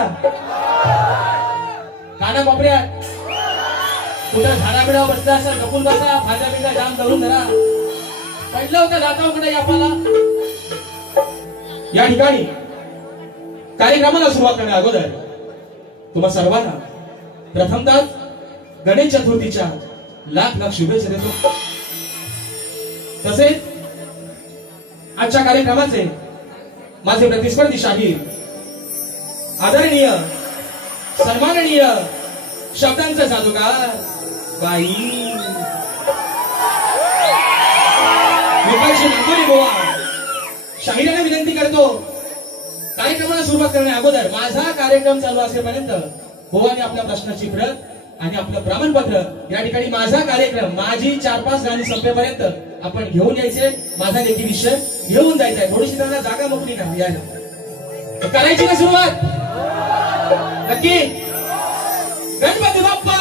का? काना बापऱ्या कुठं झाडाबिडा बसला असेल गपून बसा, भाज्या बिजा जाम धरून धरा. पडलं होतं दातावकडे आपल्याला. या ठिकाणी कार्यक्रमाला सुरुवात करण्या अगोदर तुम्हा सर्वांना प्रथमतः गणेश चतुर्थीच्या लाख लाख शुभेच्छा देतो. तसेच आजच्या कार्यक्रमाचे माझे प्रतिस्पर्धी शाहीर, आदरणीय सन्माननीय शब्दांचा जादूगार बाई विकासजी नंदोरी बुवा, शाहिरांना विनंती करतो कार्यक्रमाला सुरुवात करण्या अगोदर माझा कार्यक्रम चालू असेपर्यंत बुवाने आपल्या प्रश्नाची प्रत आणि आपलं प्रमाणपत्र या ठिकाणी माझा कार्यक्रम माझी 4-5 गाणी संपेपर्यंत आपण घेऊन यायचे. माझा लेखी विषय घेऊन जायचा आहे. थोडीशी त्यांना जागा मोकळी का यायला करायची ना सुरुवात नक्की. गणपती बाप्पा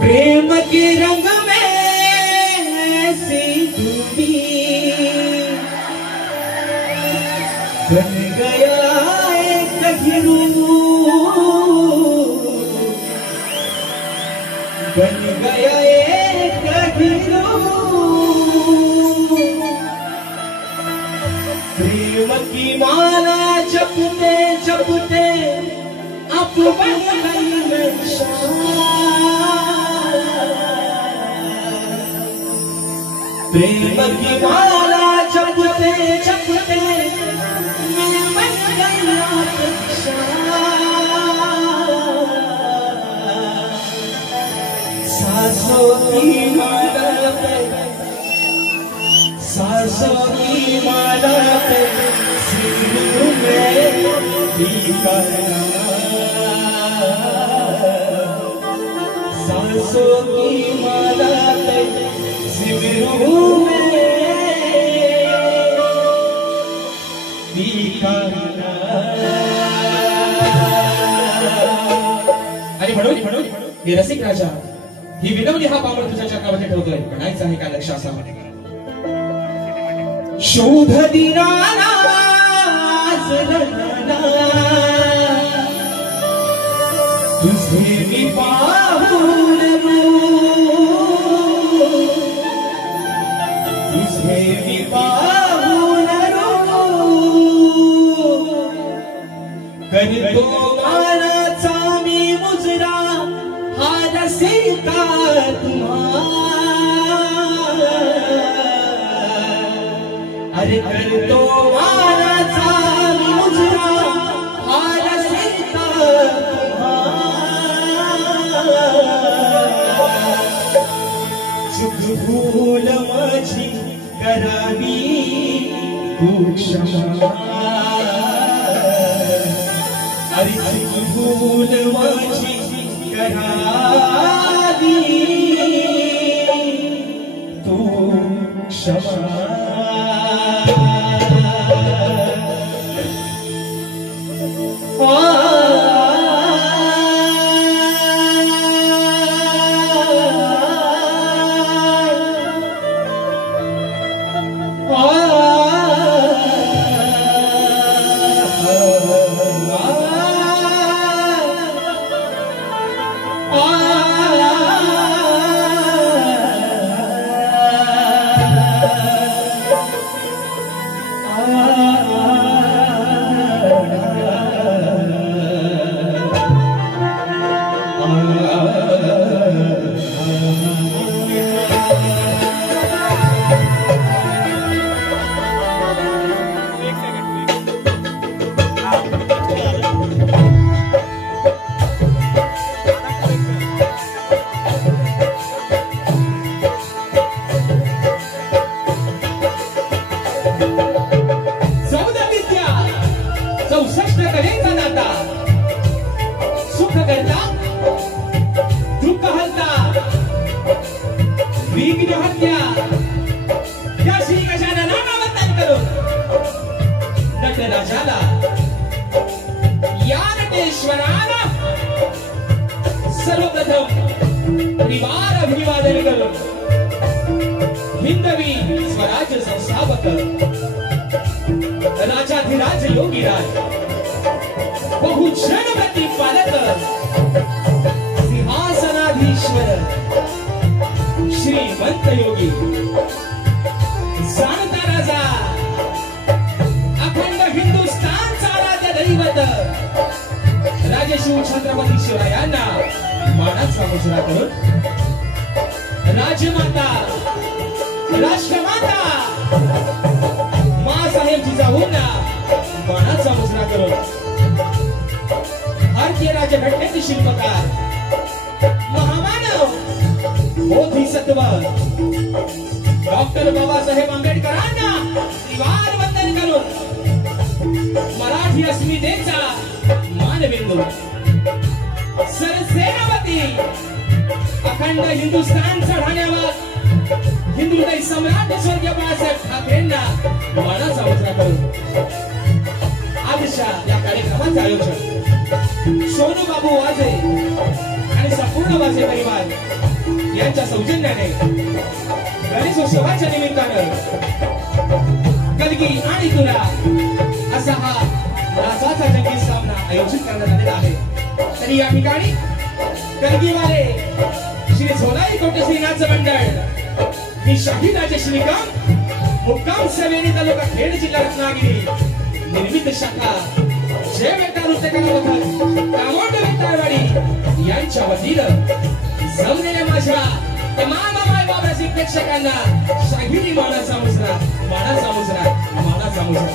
प्रेम के रंग में ऐसी डूबी बन गया एक बन गया एक प्रेम की माला जपते जपते आप बन गई प्रेम की माला जपते जपते मैं बन गया सांसों की माला पे सांसों की माला पे सिर में भी करना सांसों की माला पे सिमरू में आणि म्हणून हे रसिक राजा ही विनवणी हा पामर तुझ्या चक्रामध्ये ठेवतोय. म्हणायचं आहे का लक्ष असावं. शुभ दिनाला तुझे मी पाहून तुझे मी पाहून करतो मानाचा मी मुजरा हा रसिका तुम्हा अरे करतो मानाचा मी मुजरा हा रसिका तुम्हा चूक भूल माझी करावी तू क्षमा अरे चूक भूल माझी करावी तू क्षमा विघ्न हत्या या श्री गजाननाला वंदन करून नटराजाला या नटेश्वराला सर्वप्रथम त्रिवार अभिवादन करून हिंदवी स्वराज्य संस्थापक राजाधिराज योगीराज बहुजन प्रतिपालक सिंहासनाधीश्वर श्रीमंत योगी जाणता राजा अखंड हिंदुस्थानचा राज्य दैवत राजशिव छत्रपती शिवरायांना मानाचा मुजरा करून राजमाता राष्ट्रमाता माँसाहेब जिजाऊंना मानाचा मुजरा करून भारतीय राज्यघटनेचे शिल्पकार महामानव बोधिसत्व डॉक्टर बाबासाहेब आंबेडकरांना त्रिवार वंदन करून मराठी अस्मितेचा मानबिंदू सरसेनापती अखंड हिंदुस्थानचा ढाण्यावर हिंदुहृदय सम्राट स्वर्गीय बाळासाहेब ठाकरेंना मानाचा मुजरा करून आजच्या या कार्यक्रमाचे आयोजन सोनू बाबू वाजे आणि संपूर्ण वाजे परिवार यांच्या सौजन्याने गणेशोत्सवाच्या निमित्तानं कलगी आणि तुला असा हा राजाचा जंगी सामना आयोजित करण्यात आलेला आहे। तरी या ठिकाणी कलगीवाले श्री झोलाई कोटेश्री नाच मंडळ ही शाही राजे श्रीकांत मुक्काम सेवेनी तालुका खेड जिल्हा रत्नागिरी निर्मित शाखा जय बेटा नृत्य कलावंत कामोड विठाळवाडी यांच्या वतीनं जमलेल्या माझ्या तमाम मायबाप रसिक प्रेक्षकांना शाहिरी मानाचा मुजरा मानाचा मुजरा मानाचा मुजरा।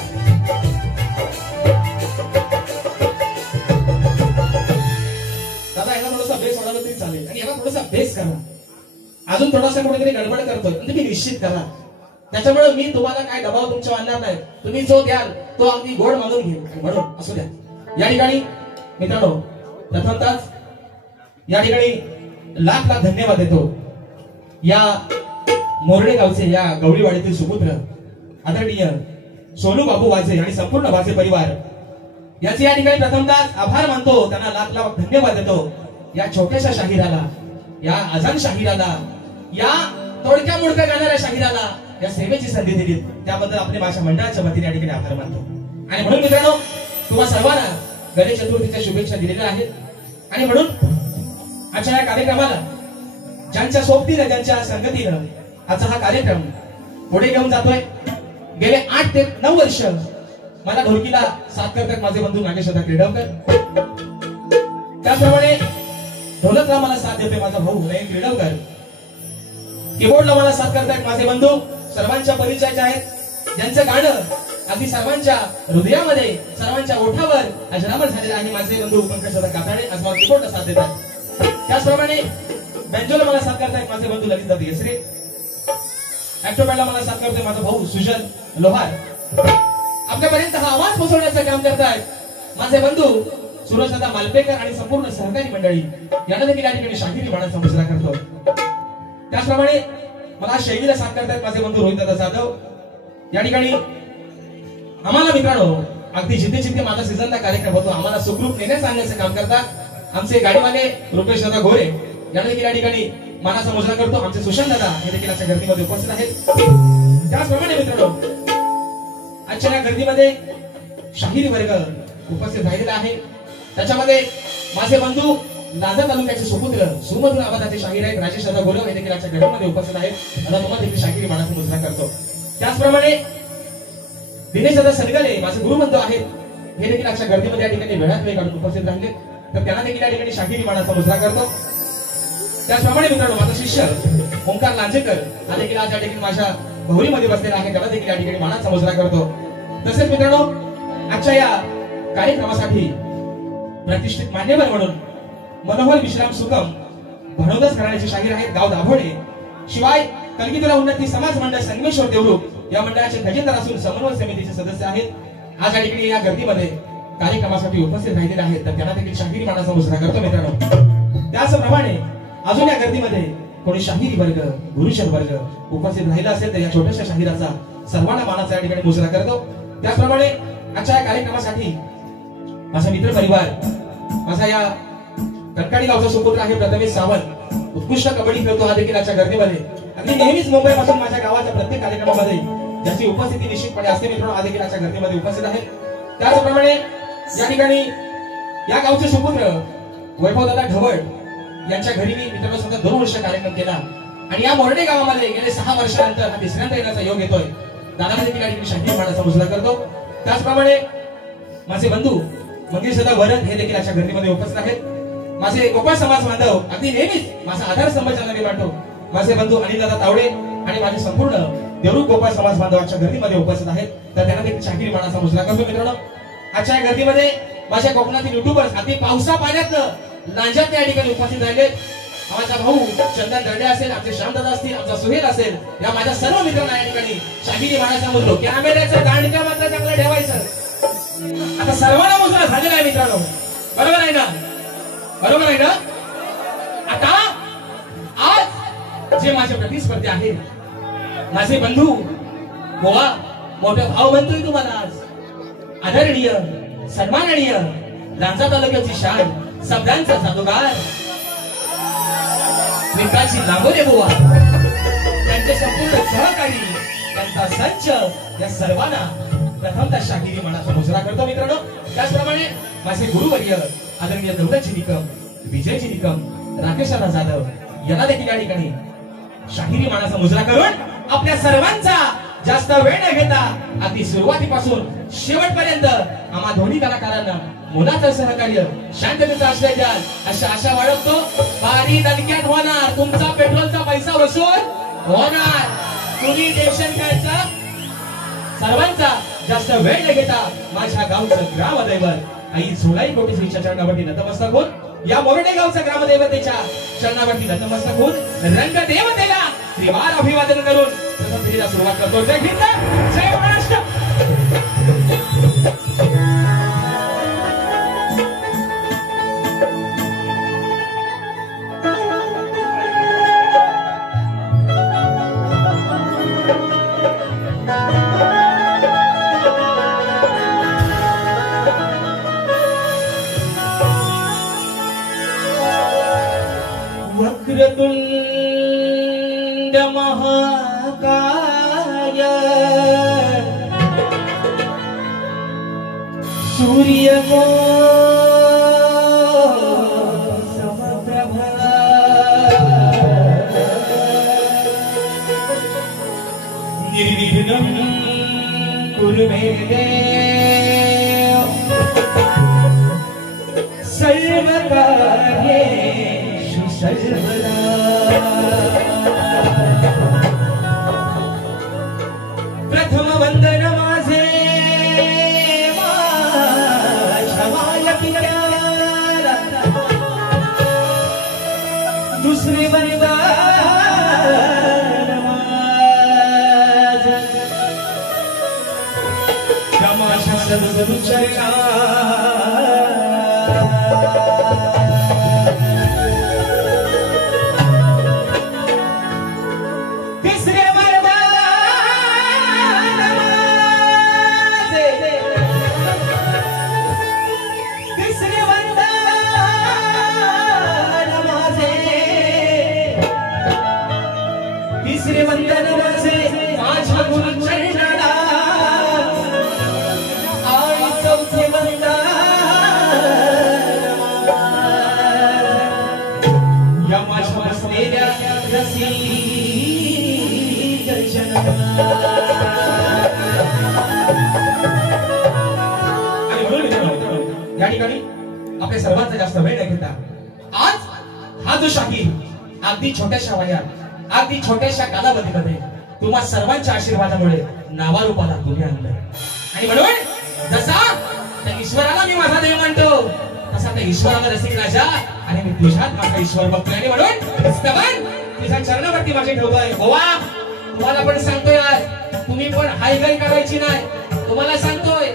दादा याला थोडासा बेस वाढवला तरी चालेल आणि याला थोडासा बेस करा अजून थोडासा कुठेतरी गडबड करतोय म्हणजे मी निश्चित करा त्याच्यामुळे मी तुम्हाला काय दबाव तुमच्या आणणार नाही तुम्ही जो द्याल तो अगदी गोड मानून घेईल म्हणून असू द्या। या ठिकाणी मित्रांनो प्रथमतः या ठिकाणी लाख लाख धन्यवाद देतो या मोरडे गावचे या गवळीवाडीतील सुपुत्र आदरणीय सोनू बाबू वाजे आणि संपूर्ण वाजे परिवार याचे या ठिकाणी प्रथमतः आभार मानतो त्यांना लाख लाख धन्यवाद देतो या छोट्याशा शाहिराला या अजान शाहिराला या तोडक्या मोडक्या गाणाऱ्या शाहिराला या सेवेची संधी दिली त्याबद्दल आपल्या माझ्या मंडळाच्या वतीने या ठिकाणी आभार मानतो। आणि म्हणून मित्रांनो तुम्हा सर्वांना गणेश चतुर्थीच्या शुभेच्छा दिलेल्या आहेत आणि म्हणून आजच्या या कार्यक्रमाला ज्यांच्या सोबतीनं ज्यांच्या संगतीनं आजचा हा कार्यक्रम पुढे घेऊन जातोय गेले 8 ते 9 वर्ष मला ढोलकीला साथ करतात माझे बंधू नागेशदा क्रीडवकर त्याचप्रमाणे ढोलकला मला साथ देतोय माझा भाऊ नयन क्रीडवकर कीबोर्डला मला साथ करतायत माझे बंधू सर्वांच्या परिचयाचे आहेत ज्यांचं गाणं अगदी सर्वांच्या हृदयामध्ये सर्वांच्या ओठावर अजरामर झालेलं आहे माझे बंधू पंकजदा काताडे आज मला कीबोर्डला साथ देतात। त्याचप्रमाणे बेंजोला मला साथ करतायत माझे बंधू ललित दादा येसरे ऍक्टोपॅडला मला साथ करतोय माझा भाऊ सुजन लोहार आपल्यापर्यंत हा आवाज पोहोचवण्याचं काम करतायत माझे बंधू सुरजदादा मालपेकर आणि संपूर्ण सहकारी मंडळी यांना देखील या ठिकाणी शाहिरी मानाचा मुजरा करतो। त्याचप्रमाणे मला शैलीला साथ करतायत माझे बंधू रोहित दादा जाधव या ठिकाणी आम्हाला मित्रांनो अगदी जिथे जिथे माझा सीझनचा कार्यक्रम होतो आम्हाला सुखरूप नेण्यास आणण्याचं काम करतात आमचे गाडीवाले रुपेश दादा गोरे यांना देखील या ठिकाणी मानाचा मुजरा करतो आमचे सुशांत दादा हे देखील आजच्या गर्दीमध्ये उपस्थित आहेत। त्याचप्रमाणे मित्रांनो आजच्या या गर्दीमध्ये शाहिरी वर्ग उपस्थित राहिलेला आहे त्याच्यामध्ये माझे बंधू लाजा तालुक्याचे सुपुत्र सुमधुर आवाजाचे शाहीर आहेत राजेश दादा गोरव हे देखील आजच्या गर्दीमध्ये उपस्थित आहेत आता तुम्हाला देखील शाहिरी मानाचा मुजरा करतो। त्याचप्रमाणे दिनेश दादा सनगले माझे गुरुबंधू आहेत हे देखील आजच्या गर्दीमध्ये या ठिकाणी वेळात वेळ काढून उपस्थित राहिले तर त्यांना देखील या ठिकाणी शाहिरी मानाचा मुजरा करतो। त्याचप्रमाणे मित्रांनो माझा शिष्य ओंकार लांजेकर हा देखील आज या ठिकाणी माझ्या भोवरीमध्ये बसलेला आहे त्याला देखील या ठिकाणी मानाचा मुजरा करतो। तसेच मित्रांनो आजच्या या कार्यक्रमासाठी प्रतिष्ठित मान्यवर म्हणून मनोहर विश्राम सुकम भरवदास घराण्याचे शाहीर आहेत गाव दाभोळे शिवाय कलगीतुला उन्नती समाज मंडळ संगमेश्वर देवरूख या मंडळाचे खजिनदार असून समन्वय समितीचे सदस्य आहेत आज या ठिकाणी या गर्दीमध्ये कार्यक्रमासाठी उपस्थित राहिलेले आहेत तर त्यांना देखील शाहिरी मानाचा मुजरा करतो मित्रांनो। त्याचप्रमाणे अजून या गर्दीमध्ये कोणी शाहिरी वर्ग, गुरुजन वर्ग उपस्थित राहिला असेल तर या छोट्याशा शाहिराचा सर्वांना मानाचा या ठिकाणी मुजरा करतो. त्याचप्रमाणे आजच्या या कार्यक्रमासाठी माझा मित्र परिवार, माझा या कणकाडी गावचा सुपुत्र आहे प्रथमेश सावंत, उत्कृष्ट कबड्डी खेळतो हा देखील आजच्या गर्दीमध्ये. अगदी नेहमीच मुंबईपासून माझ्या गावाच्या प्रत्येक कार्यक्रमामध्ये ज्याची उपस्थिती निश्चितपणे असते मित्रांनो, हा देखील आजच्या गर्दीमध्ये उपस्थित आहे. त्याचप्रमाणे या ठिकाणी या गावचे सुपुत्र वैभवदादा ढवळ यांच्या घरी मी मित्रांनो सुद्धा 2 वर्ष कार्यक्रम केला आणि या मोरडे गावामध्ये गेले 6 वर्षानंतर हा तिसऱ्यांदा येण्याचा योग येतोय. दादा देखील या ठिकाणी शाहीर मानाचा मुजरा करतो. त्याचप्रमाणे माझे बंधू मंगेशदादा वरद हे देखील आजच्या गर्दीमध्ये उपस्थित आहेत. माझे गोपाळ समाज बांधव अगदी नेहमीच माझा आधारस्तंभ मी मानतो, माझे बंधू अनिलदादा तावडे आणि माझे संपूर्ण देवरूख गोपाळ समाज बांधव आजच्या गर्दीमध्ये उपस्थित आहेत. तर त्यांना देखील शाहीर मानाचा मुजरा करतो. मित्रांनो आजच्या गर्दीमध्ये माझ्या कोकणातील युट्यूबर्स अगदी पावसा पाण्यातनं लांजात या ठिकाणी उपस्थित राहिले. माझा भाऊ चंदन दर्डे असेल, आमचे श्यामदादा असतील, आमचा सुहेल असेल, या माझ्या सर्व मित्रांना या ठिकाणी शाहिरी मानाचा मुजरा. कॅमेऱ्याचं दांडकं मात्र चांगलं ठेवायचं. आता सर्वांना मुजरा झालेला आहे मित्रांनो, बरोबर आहे ना? बरोबर आहे ना? आता आज जे माझे प्रतिस्पर्धी आहेत, माझे बंधू गोवा मोठा भाव म्हणतोय तुम्हाला आज, आदरणीय सन्माननीय लांजा तालुक्याची शान, शब्दांचा जादूगार विकासची लांबोरे बुवा, त्यांचे संपूर्ण सहकारी, त्यांचा संच, या सर्वांना प्रथमतः शाहिरी मानाचा मुजरा करतो मित्रांनो. त्याचप्रमाणे माझे गुरुवर्य आदरणीय दौलतजी निकम, विजयजी निकम, राकेशदादा जाधव यांना देखील या ठिकाणी शाहिरी मानाचा मुजरा करून आपल्या सर्वांचा जास्त वेळ न घेता अगदी सुरुवातीपासून शेवटपर्यंत आम्हा दोन्ही कलाकारांना मोलाचं सहकार्य, शांततेचा आश्रय द्याल अशी आशा बाळगतो. बारी दणक्यात होणार, तुमचा पेट्रोलचा पैसा वसूल होणार. तुम्ही टेन्शन घ्यायचं, सर्वांचा जास्त वेळ न घेता माझ्या गावचं ग्रामदैवत आई झोलाई कोटेश्वरीच्या चरणावरती नतमस्तक होऊन, या मोरडे गावच्या ग्रामदैवतेच्या चरणावरती नतमस्तक होऊन रंगदेवतेला त्रिवार अभिवादन करून प्रथम पिढीला सुरुवात करतो. जय हिंद, जय महाराष्ट्र. वक्रतुंड महाकाय सूर्यकोटि समप्रभा निर्विघ्नं कुरु मे देव सर्वकार्येषु सर्वदा. प्रथम वंदन माझे माझ्या पित्याला, दुसरे वंदन माझं त्या माझ्या सद्गुरू चरणा. तिसरे वंदन माझे माझ्या गुरु चरणाला आणि चौथे वंदन या माझ्या बसलेल्या रसी दर्शनाला. आणि म्हणून या ठिकाणी आपल्या सर्वांचा जास्त वेळ न घेता आज हा जो शाहीर अगदी छोट्याशा वयात, अगदी छोट्याशा कालावधीमध्ये तुम्हा सर्वांच्या आशीर्वादामुळे नावारूपाला तुम्ही आणलं. आणि म्हणून जसा त्या ईश्वराला मी माझा देव म्हणतो, तसा त्या ईश्वराला रसिक राजा आणि मी तुझ्यात माझा ईश्वर बघतोय. आणि म्हणून स्तवन तुझ्या चरणावरती माझे ठेवतोय. गोवा तुम्हाला पण सांगतोय आज, तुम्ही पण हायगाई करायची नाही. तुम्हाला सांगतोय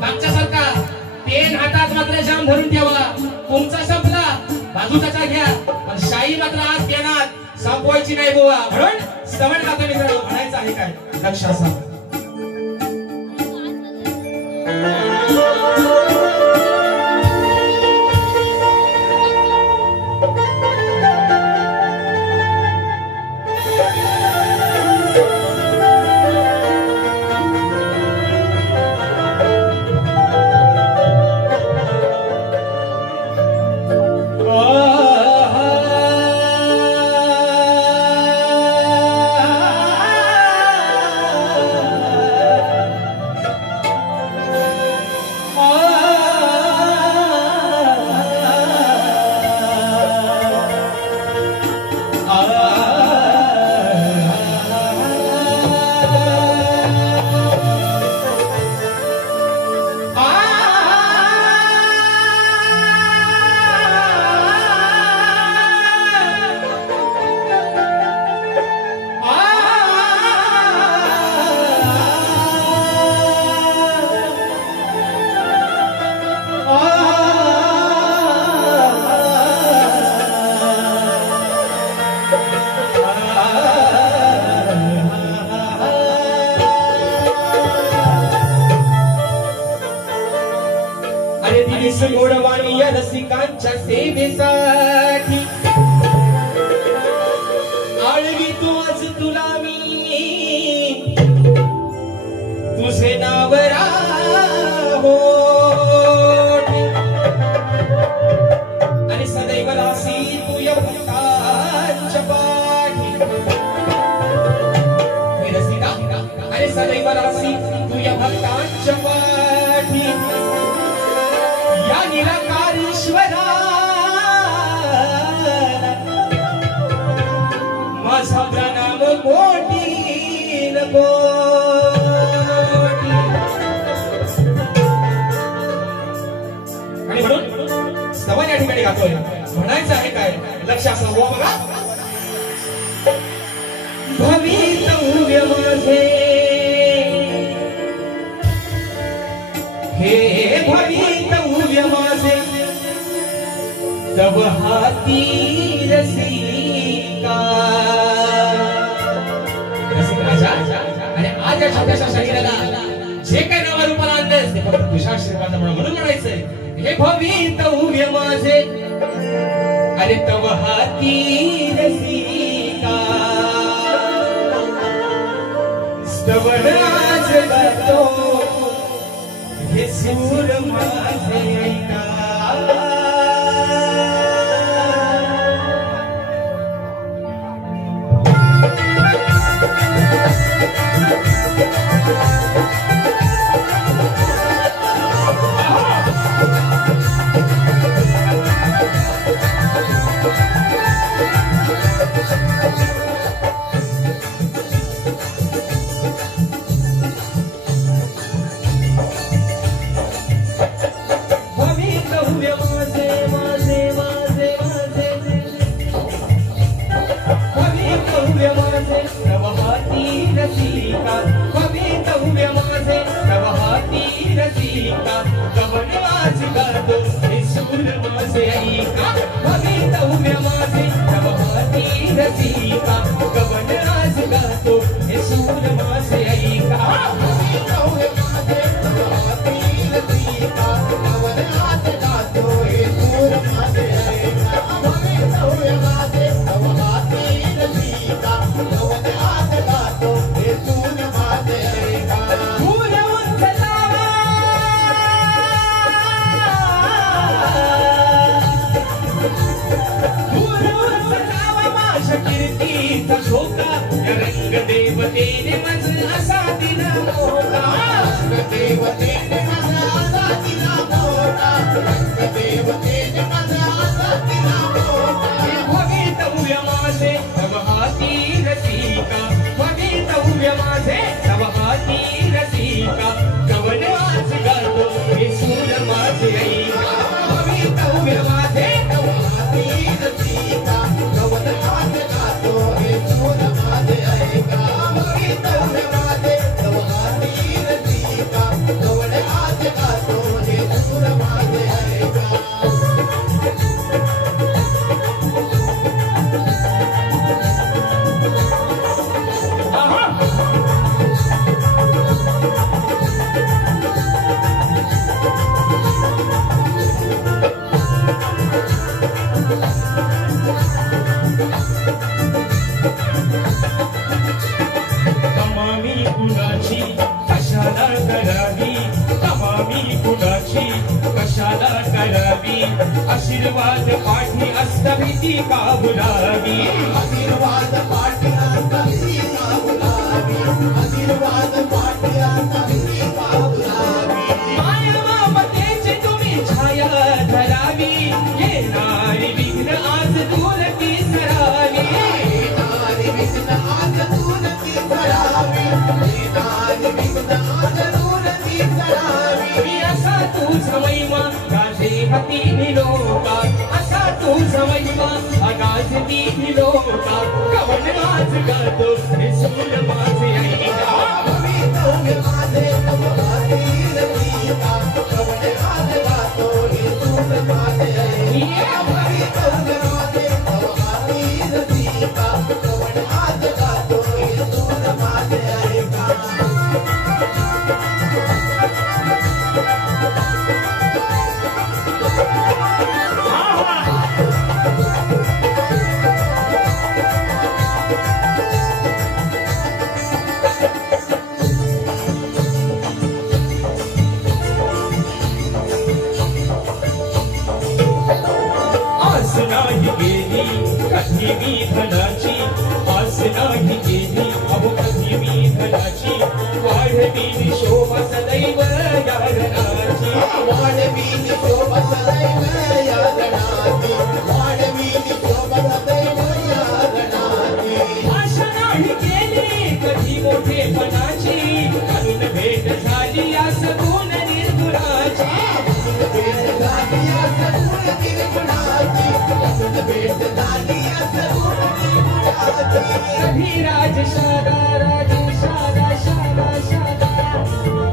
मागच्यासारखा पेन हातात मात्र जाम धरून ठेवा. तुमचा संपला बाजूचा घ्या, पण शाही मात्र आज देणार. संपवायची नाही बुवा. म्हणून श्रवण गातो मित्रांनो. म्हणायचं आहे काय लक्ष असा. गोडवाणी या रसिकांच्या सेवेसाठी आळवी तू आज तुला मी तुझे नाव राहो आणि सदैव रासी तू या भक्तांच्या पाठी हे रसिका आणि सदैव रासी तू या भक्तांच्या पाठी या निराकार ईश्वरा माझा प्रणाम कोटी कोटी. आणि म्हणून सवन या ठिकाणी गातोय. म्हणायचं आहे काय लक्ष असं हो बघा. भवितव्य माझे हे भवितव्य माझे तव हाती रसिका. रसिक राजा आणि आज या छोट्याशा शरीराला जे काही नावा रूपाला आणलंय ते फक्त तुझ्या आशीर्वाद म्हणून म्हणायचंय. हे भवितव्य माझे अरे तव हाती रसिका स्तवन आज गातो हे सूर माझे ऐका. Thank you. आशीर्वाद पाठी असता भीती का बुलावी आशीर्वाद पाठी असता भीती का बुलावी आशीर्वाद पाठी असता भीती का बुलावी माया ममतेची तुम्ही छाया धरावी येणारी विघ्न आज दूर ती सरावी येणारी विघ्न आज दूर ती सरावी येणारी विघ्न आज दूर ती सरावी मी असा तुझा महिमा गाजेहती निलोका असा तुझा महिमा गाजेती निलोका कवन आज गातो हे सूर माझे ऐका भवितव्य माझे तव हाती रचिता कवण आज गातो हे सूर माझे ऐका भवितव्य माझे तव हाती रचिता कवण आज गातो हे सूर माझे ऐका आस नाही गेली कधी मी धनाची आस नाही गेली अहो कधी मी धनाची वाढती शोभा सदैव या धनाची वाढवी शोभा सदैव या गणाची वाढवी शोभा सदैव या गणाची आशा नाही केली कधी मोठेपणाची अजून भेट झाली या सगुण निर्गुणाची भेट झाली या सगुण निर्गुणाची अजून भेट झाली या सगुण निर्गुणाची कधी राजशाला राजशाला शाला शाला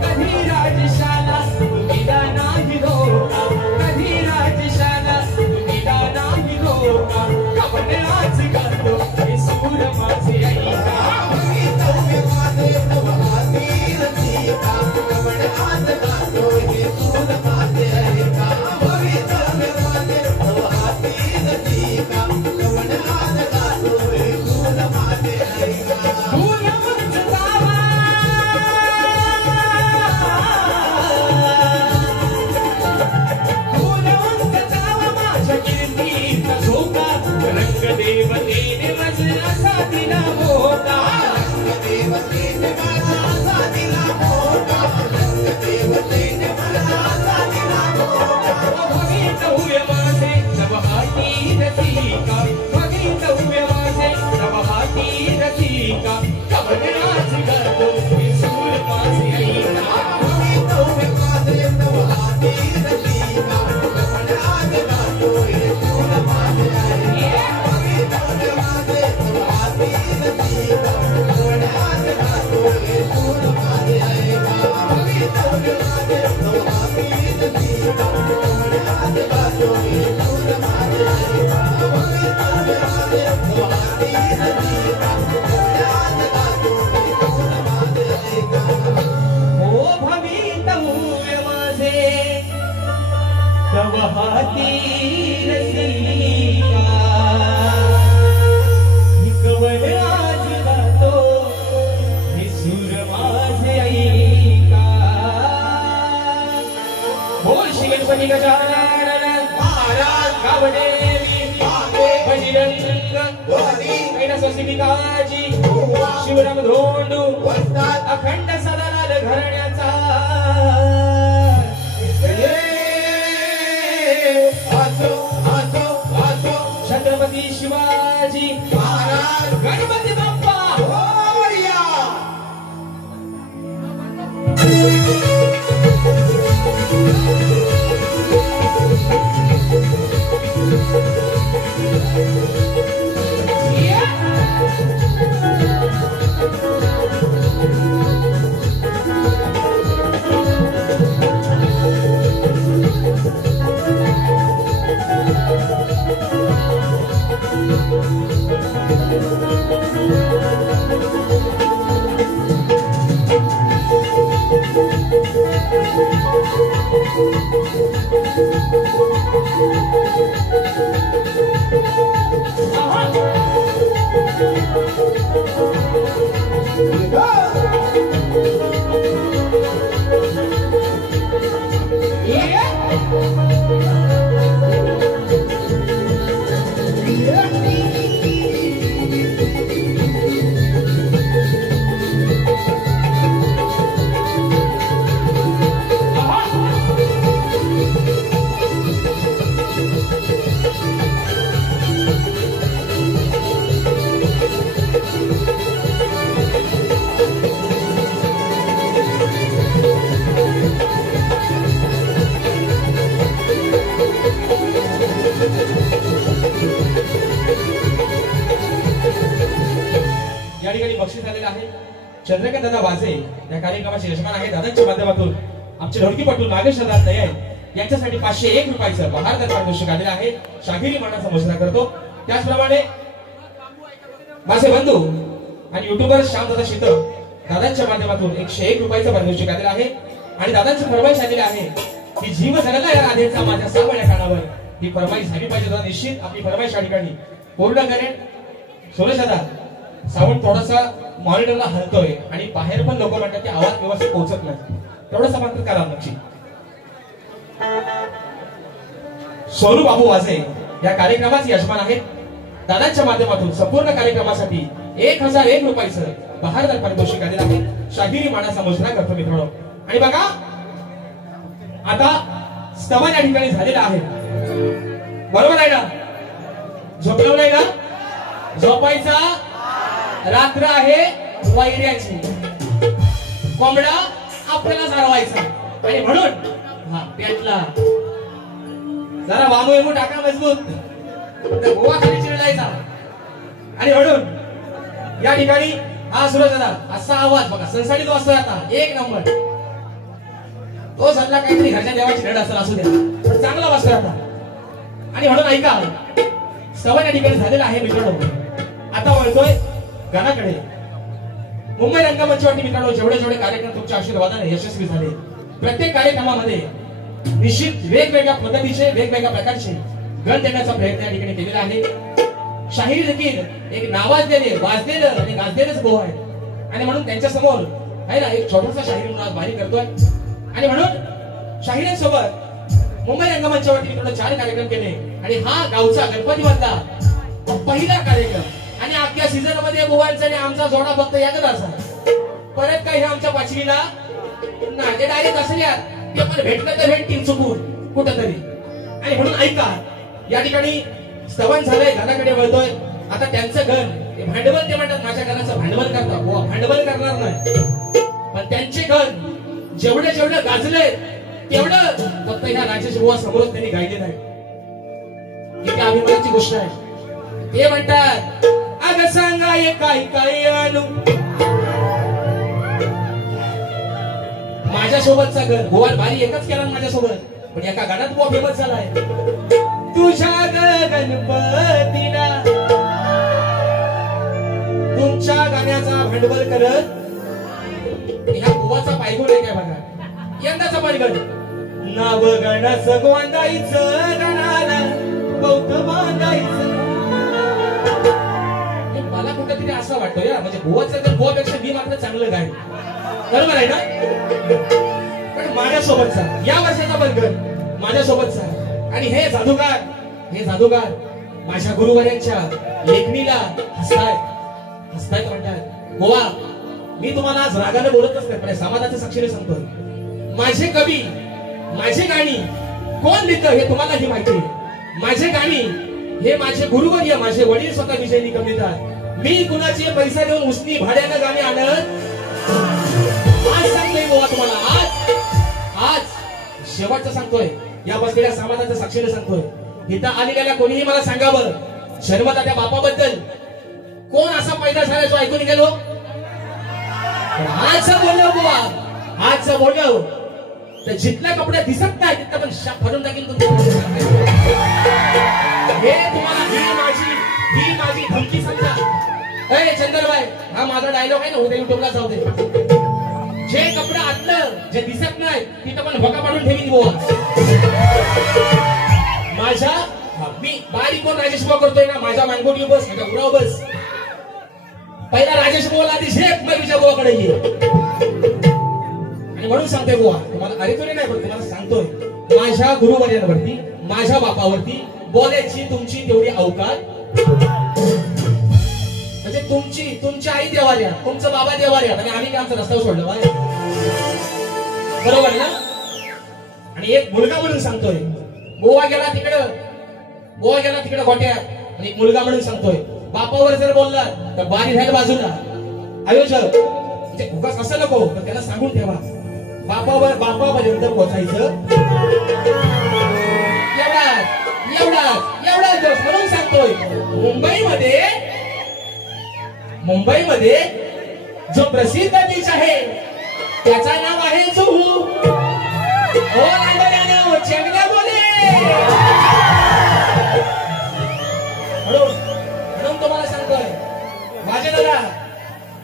कधी राजशाला तुझा नाही धोका कधी राजशाला तुझा नाही धोका कवन आज गातो हे सूर माझे ऐका भवितव्य माझे तव हाती रचिता कवण आज गातो हे सूर माझे ऐका भवितव्य माझे तव हाती रचिता कवण आज गातो हे सूर माझे ऐका फूल मुंज जावा फूल मुंज जावा माझ्या कीर्तीचा झोका रंग देवतेने मजला साधीला मोका देवतेने मला असा दिला मोका देवतेने मला असा दिला मोका भवितव्य माझे तव हाती रसिका भवितव्य माझे तव हाती रसिका कवन आज गातो हे सूर माझे ऐका भवितव्य माझे तव हाती रचिता कवण आज गातो हे सूर माझे ऐका भवितव्य माझे तव हाती रचिता कवण आज गातो हे सूर माझे ऐका भवितव्य माझे तव हाती रचिता कवण आज गातो हे सूर माझे ऐका भवितव्य माझे तव हाती रचिता कवण आज गातो हे सूर माझे ऐका ओ भवितव्य माझे तव हाती रसिका ही कवन आज गातो हे सूर माझे ऐका बोल श्री गणपती गजानन महाराज गावदेवी बजरंग कैलासवासिकाजी शिवराम धोंडू अखंड सदालाल घराण्याचा छत्रपती शिवाजी महाराज गणपती बाप्पा या ठिकाणी बक्षीस आलेलं आहे. चंद्रकांत दादा वाजे या कार्यक्रमाचे यजमान आहेत. दादांच्या माध्यमातून आमचे ढोलकीपटू नागेश दादा तयार यांच्यासाठी 501 रुपयाचं बहारदार पारितोषिक आलेलं आहे. शाहिरी मानाचा मुजरा करतो. त्याचप्रमाणे माझे बंधू आणि युट्यूबर श्यामदादा शीतल दादांच्या माध्यमातून 101 रुपयाचं पारितोषिक आलेलं आहे. आणि दादांची फरमाईश आलेली आहे की जीव जगला या राधेचा माझ्या सावळ्या कानावर. ही फरमाईश झाली पाहिजे. दादा निश्चित आपली फरमाईश या ठिकाणी पूर्ण करेन. सुरेश दादा साऊंड थोडासा मॉनिटरला हलतोय आणि बाहेर पण लोक म्हणतात की आवाज व्यवस्थित पोहोचत नाही. तेवढंच मात्र करा नक्की. सोनू बाबू वाजे या कार्यक्रमाचे यजमान आहेत. दादांच्या माध्यमातून संपूर्ण कार्यक्रमासाठी 1001 रुपयाचं बहारदार पारितोषिक आलेलं आहे. शाहिरी मानाचा मुजरा करतो मित्रांनो. आणि बघा आता स्तवन या ठिकाणी झालेला आहे. बरोबर आहे ना? झोपलं नाही ना? झोपायचा रात्र आहे वैऱ्याची. कोंबडा आपल्याला चालवायचा आणि म्हणून हा पेटला जरा वामू टाका मजबूत गोवा खाली चिरडायचा. आणि म्हणून या ठिकाणी हा सुरज दादा असा आवाज बघा सणसाडीत वाजतोय आता. एक नंबर. तो सल्ला काहीतरी घरच्या देवाची रड असेल असू द्या पण चांगला वाजतोय आता. आणि म्हणून ऐका स्तवन या ठिकाणी झालेला आहे मित्रांनो. आता वळतोय गाण्याकडे. मुंबई रंगमंचवरती मित्रांनो जेवढे जेवढे कार्यक्रम तुमच्या आशीर्वादाने यशस्वी झाले प्रत्येक कार्यक्रमामध्ये निश्चित वेगवेगळ्या पद्धतीचे वेगवेगळ्या प्रकारचे गण देण्याचा प्रयत्न या ठिकाणी केलेला आहे. शाहीर देखील एक नावाजलेले वाजलेलं आणि गाजलेलंच भाऊ आहे. आणि म्हणून त्यांच्या समोर आहे ना एक छोटासा शाहीर म्हणून आज भारी करतोय. आणि म्हणून शाहिरांसोबत मुंबई रंगमंचावरती मित्रांनो 4 कार्यक्रम केले. आणि हा गावचा गणपती मधला पहिला कार्यक्रम. आणि अख्ख्या सीझन मध्ये बुवांचा आणि आमचा जोडा फक्त यातच असा. परत काही आमच्या पाचवीला नाही. ते डायरेक्ट असेल यार ते पण भेटलं तर भेटतील चुकून कुठंतरी. आणि म्हणून ऐका या ठिकाणी स्तवन झालंय घराकडे वळतोय. आता त्यांचं घर भांडवल ते म्हणतात माझ्या घराचं भांडवल करतात. बुवा भांडवल करणार नाही पण त्यांचे घर जेवढे जेवढे गाजले तेवढं फक्त ह्या राजेश बुवा समोरच त्यांनी गायले नाही. किती अभिमानाची गोष्ट आहे. ते म्हणतात अग सांगा काय काय आणू माझ्यासोबतचा घर. गोवा भारी एकच केला माझ्यासोबत पण एका गाण्यात बुवा फेमस झालाय. तुझ्या गणपतीला तुमच्या गाण्याचा भांडवल करत ह्या बुवाचा पायगुण आहे काय बघा. यंदाचा पायगुण नाव गणस गोंदाईचं गणाला कौत बांधायचं. मला कुठेतरी असं वाटतं या म्हणजे गोवाचं तर गोवापेक्षा मी मात्र चांगलं गाय. बरोबर आहे ना? पण माझ्यासोबतचा या वर्षाचा बंधन माझ्यासोबतचा. आणि हे जादूगार माझ्या गुरुवर्यांच्या लेखणीला हसतायत म्हणतात. गोवा मी तुम्हाला आज रागाने बोलतच नाही पण समाजाच्या साक्षीने सांगतो. माझे कवी माझी गाणी कोण लिहितं हे तुम्हालाही माहिती आहे. माझे गाणी हे माझे गुरुवर्य माझे वडील स्वतः विजय निकम लिहितात. मी कुणाचे पैसा देऊन उसनी भाड्यानं गाणी आणत आज सांगतोय गोवा तुम्हाला. आज शेवटचं सांगतोय या बसलेल्या समाजाच्या साक्षीने सांगतोय. इथं आलेल्या कोणीही मला सांगावं शर्मता त्या बापाबद्दल कोण असा पैदा झाला जो ऐकून गेलो. आज बोललो गोवा आज बोललो तर जिथल्या कपड्या दिसत नाही तिथं पण भरून टाकेल तुमचं. हे तुम्हाला ही माझी धमकी समजा. अरे चंद्रबाई हा माझा डायलॉग आहे ना उद्या युट्यूबला जाऊ दे. जे कपडा आतलं जे दिसत नाही तिथं पण भका पाडून ठेवीन बुवा. माझ्या मी बारीक कोण राजेश बुवा करतोय ना माझ्या मानगोटी बस माझ्या उराव बस. पहिला राजेश बुवाला आधी झेप मग विजय बुवाकडे ये. आणि म्हणून सांगतोय बुवा तुम्हाला अरे तुला नाही पण तुम्हाला सांगतोय माझ्या गुरुवर्यांवरती माझ्या बापावरती बोलायची तुमची तेवढी अवकात म्हणजे तुमची आई देवाऱ्या तुमचं बाबा देवाऱ्या आणि आम्ही काय आमचा रस्ता सोडलं बाय. बरोबर ना? आणि एक मुलगा म्हणून सांगतोय गोवा गेला तिकडं गोट्यात. आणि एक मुलगा म्हणून सांगतोय बापावर जर बोलला तर बारी राहील बाजूला. आयोजक म्हणजे उगाच असं नको पण त्याला सांगून ठेवा बापापर्यंत पोहोचायचं एवढा दिवस. म्हणून सांगतोय मुंबईमध्ये जो प्रसिद्ध बीच आहे त्याचा नाव आहे जुहू. ओ लांडोऱ्यानो, चेंगण्या बोले. म्हणून तुम्हाला सांगतोय माझे दादा,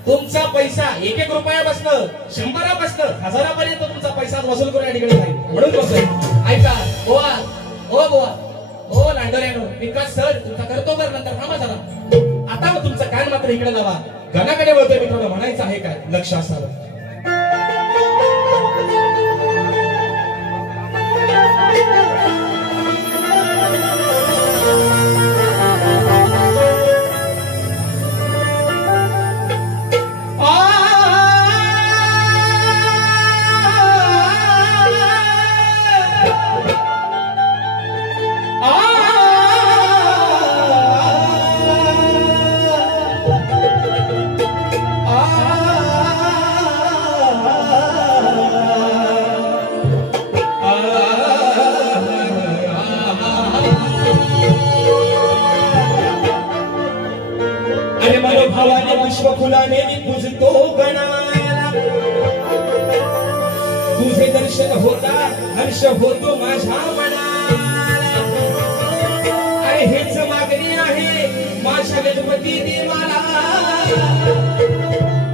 तुमचा पैसा 1-1 रुपयापासून 100पासून 1000पर्यंत तुमचा पैसा वसूल करून या ठिकाणी जाईल. म्हणून बसतोय. ऐका बोवा, ओ बोवा, ओ लांडोऱ्यानो, विकास सर तुमचा करतो कर नंतर थांबा जरा. आता मग तुमचं कान मात्र इकडे लावा. गाण्याकडे वळतोय मित्रांनो, म्हणायचं आहे काय लक्ष असावं. विश्व फुलाने मी पूजतो गणाला, तुझे दर्शन होता हर्ष होतो माझ्या मनाला. अरे हेच मागणी आहे माझ्या गणपती देवाला,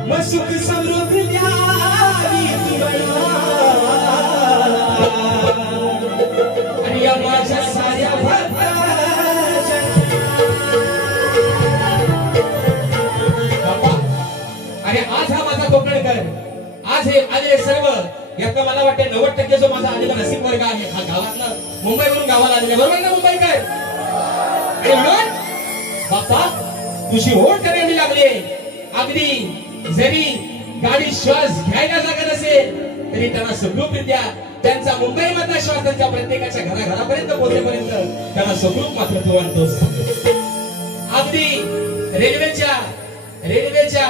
मग सुख समृद्धी द्यावी तुला. आणि या माझ्या साऱ्या कोकणकर, आज हे सर्व याचा मला वाटते 90% जो माझा आलेला नसीब वर्ग आहे हा गावातला मुंबईवरून गावाला आलेला, बरोबर ना मुंबईकर. आणि म्हणून बाप्पा तुझी ओढ करावी लागली. अगदी जरी गाडी श्वास घ्यायला जागा नसेल तरी त्यांना सुखरूपरित्या त्यांचा मुंबईमधला श्वास त्यांच्या प्रत्येकाच्या घराघरापर्यंत पोहोचेपर्यंत त्यांना सुखरूप मात्र तू आणतोस. अगदी रेल्वेच्या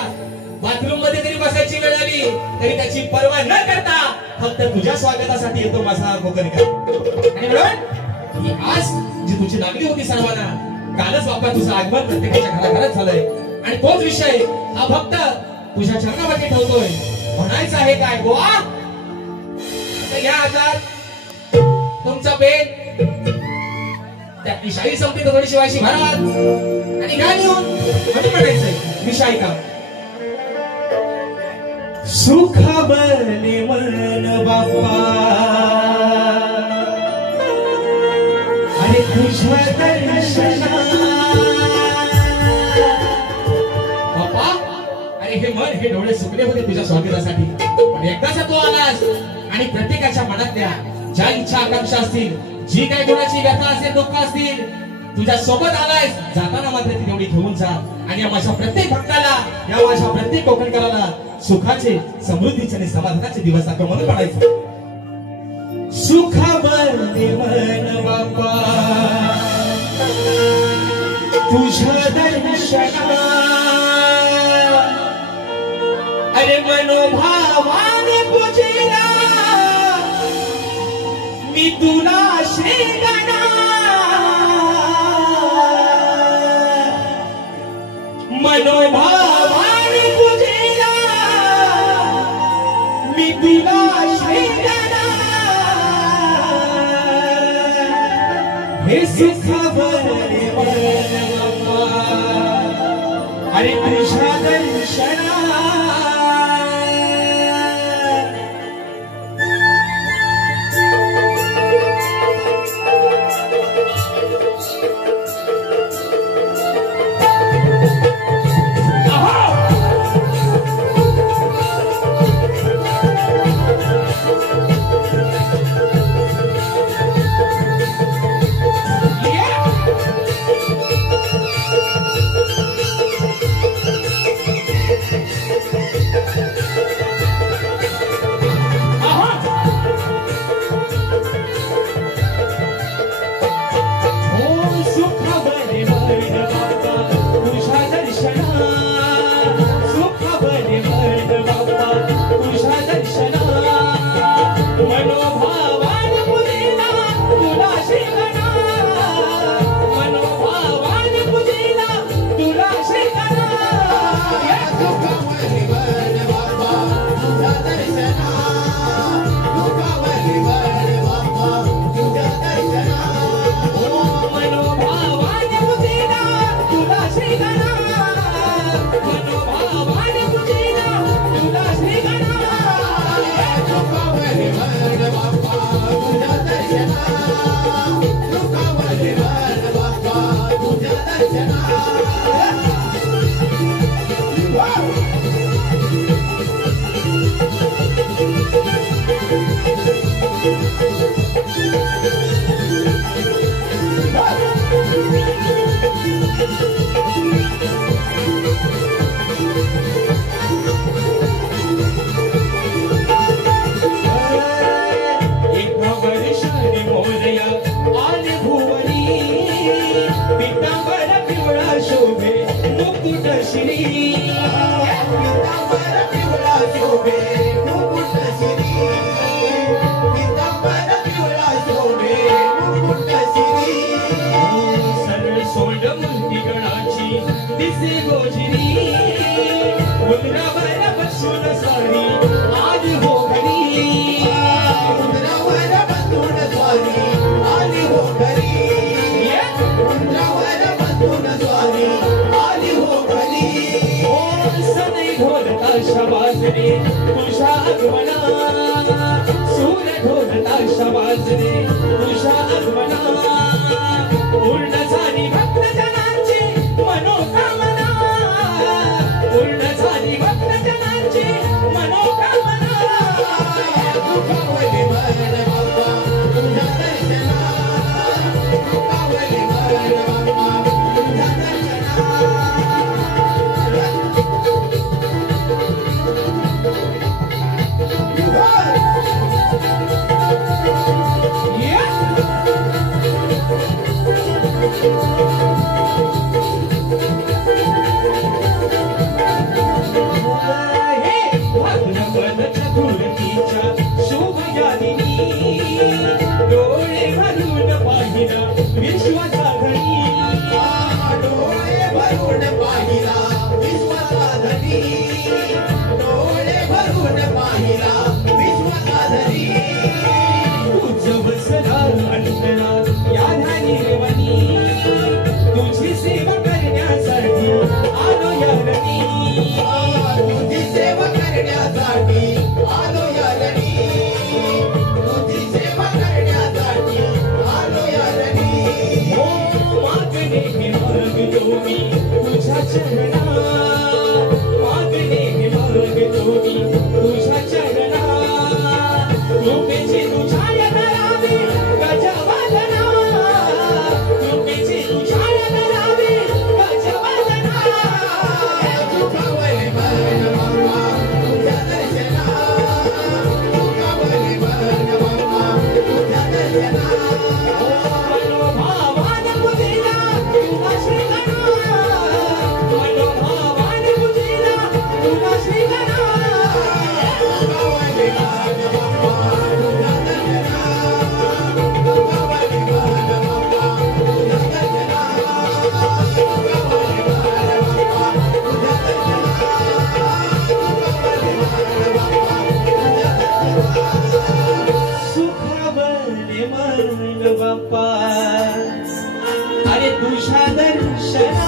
बाथरूम मध्ये जरी बसायची वेळ आली तरी त्याची पर्वा न करता फक्त तुझ्या स्वागतासाठी येतो माझा कोकणकर. आणि म्हणून ही आज जी तुझी लागली होती सर्वांना, कालच बाप्पा तुझं आगमन प्रत्येकाच्या घराघरात झालंय आणि तोच विषय हा फक्त तुझ्या चरणावरती ठेवतोय. म्हणायचं आहे काय गोवा, या हातात तुमचा पेन, त्यातली शाही संपली तर थोडीशी वाशी भरात आणि घ्या लिहून. म्हणजे म्हणायचंय विषय का सुख बने मन बाप्पा, अरे तुझ्या दर्शना. बाप्पा अरे हे मन हे डोळे सुकले होते तुझ्या स्वागतासाठी, पण एकदाच तू आलास आणि प्रत्येकाच्या मनातल्या ज्या इच्छा आकांक्षा असतील, जी काही कोणाची व्यथा असेल, दुःख असतील, तुझ्या सोबत आलायस. जाताना मात्र ती तेवढी घेऊन जा आणि या माझ्या प्रत्येक भक्ताला, या माझ्या प्रत्येक कोकणकराला सुखाचे, समृद्धीचे आणि समाधानाचे दिवस दाखव म्हणून म्हणायचं. सुख बने मन बाप्पा, तुझ्या दर्शना. अरे मनोभावाने पूजेला मी तुला शेगणा. मनोभावाने पूजेला मी तुला शेगणा. हे सुख बने मन बाप्पा, अरे तुझ्या दर्शना. शोभे मुकुट श्री पितांबर पिवळा शोभे मुकुट श्री सरळ सोंड मुंडी गणाची दिसे गोजिरी उंदरावर बसून सारी आली हो घरी उंदरावर बसून स्वारी आली हो घरी उंदरावर बसून स्वारी आली हो घरी सदै ढोलता शबाजरे तुझ्या आगमना सूर ढोलता शबाजरे तुझ्या आगमना पूर्ण झाली भक्तजनांची मनोकामना पूर्ण झाली भक्तजनांची मनोकामना दुखावले मरण बाबा तुझ्या दर्शना दुखावले मरण बाबा तुझ्या दर्शना डोळे भरून पाहिला विश्वाचा घडी डोळे भरून पाहिला विश्वाचा धनी डोळे भरून पाहिला विश्वाचा धनी तुझ बसला अंतरा या ध्यानी रेवणी तुझी सेवा करण्यासाठी आलो या रणी तुझी सेवा करण्यासाठी आलो या रणी तुझी सेवा करण्यासाठी आलो या रणी मागणे हे मागतो मी तुझ्या चरणा मागणे हे मागतो मी तुझ्या चरणा कृपेची तुझ्या करावी गजवादना कृपेची तुझ्या करावी गजवादना दुखावले मरण बाबा तुझ्या दर्शना दुखावले मरण बाबा तुझ्या दर्शना मनोभावान पूजिला तुला श्रीगणा मनोभावान पूजिला तुला श्रीगणा दुखावले मरण बाबा तुझ्या दर्शना दुखावले मरण बाबा तुझ्या दर्शना दुखावले मरण बाबा तुझ्या दर्शना दुखावले मरण बाबा तुझ्या दर्शना सुखावले मरण बाप्पा अरे तुझ्या दर्शना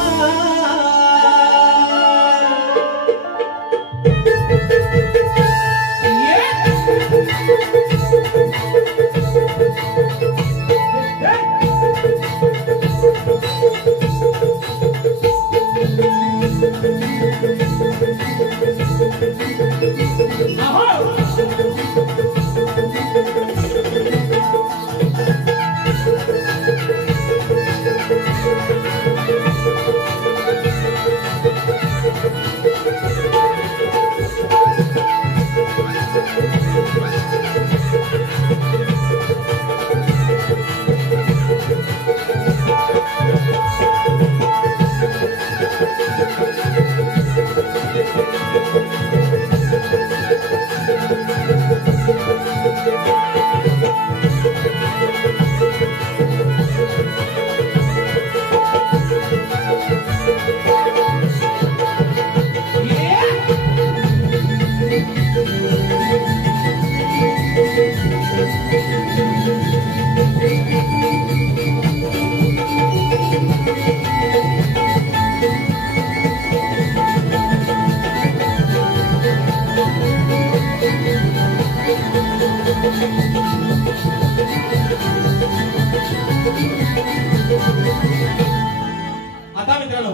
आता मित्रांनो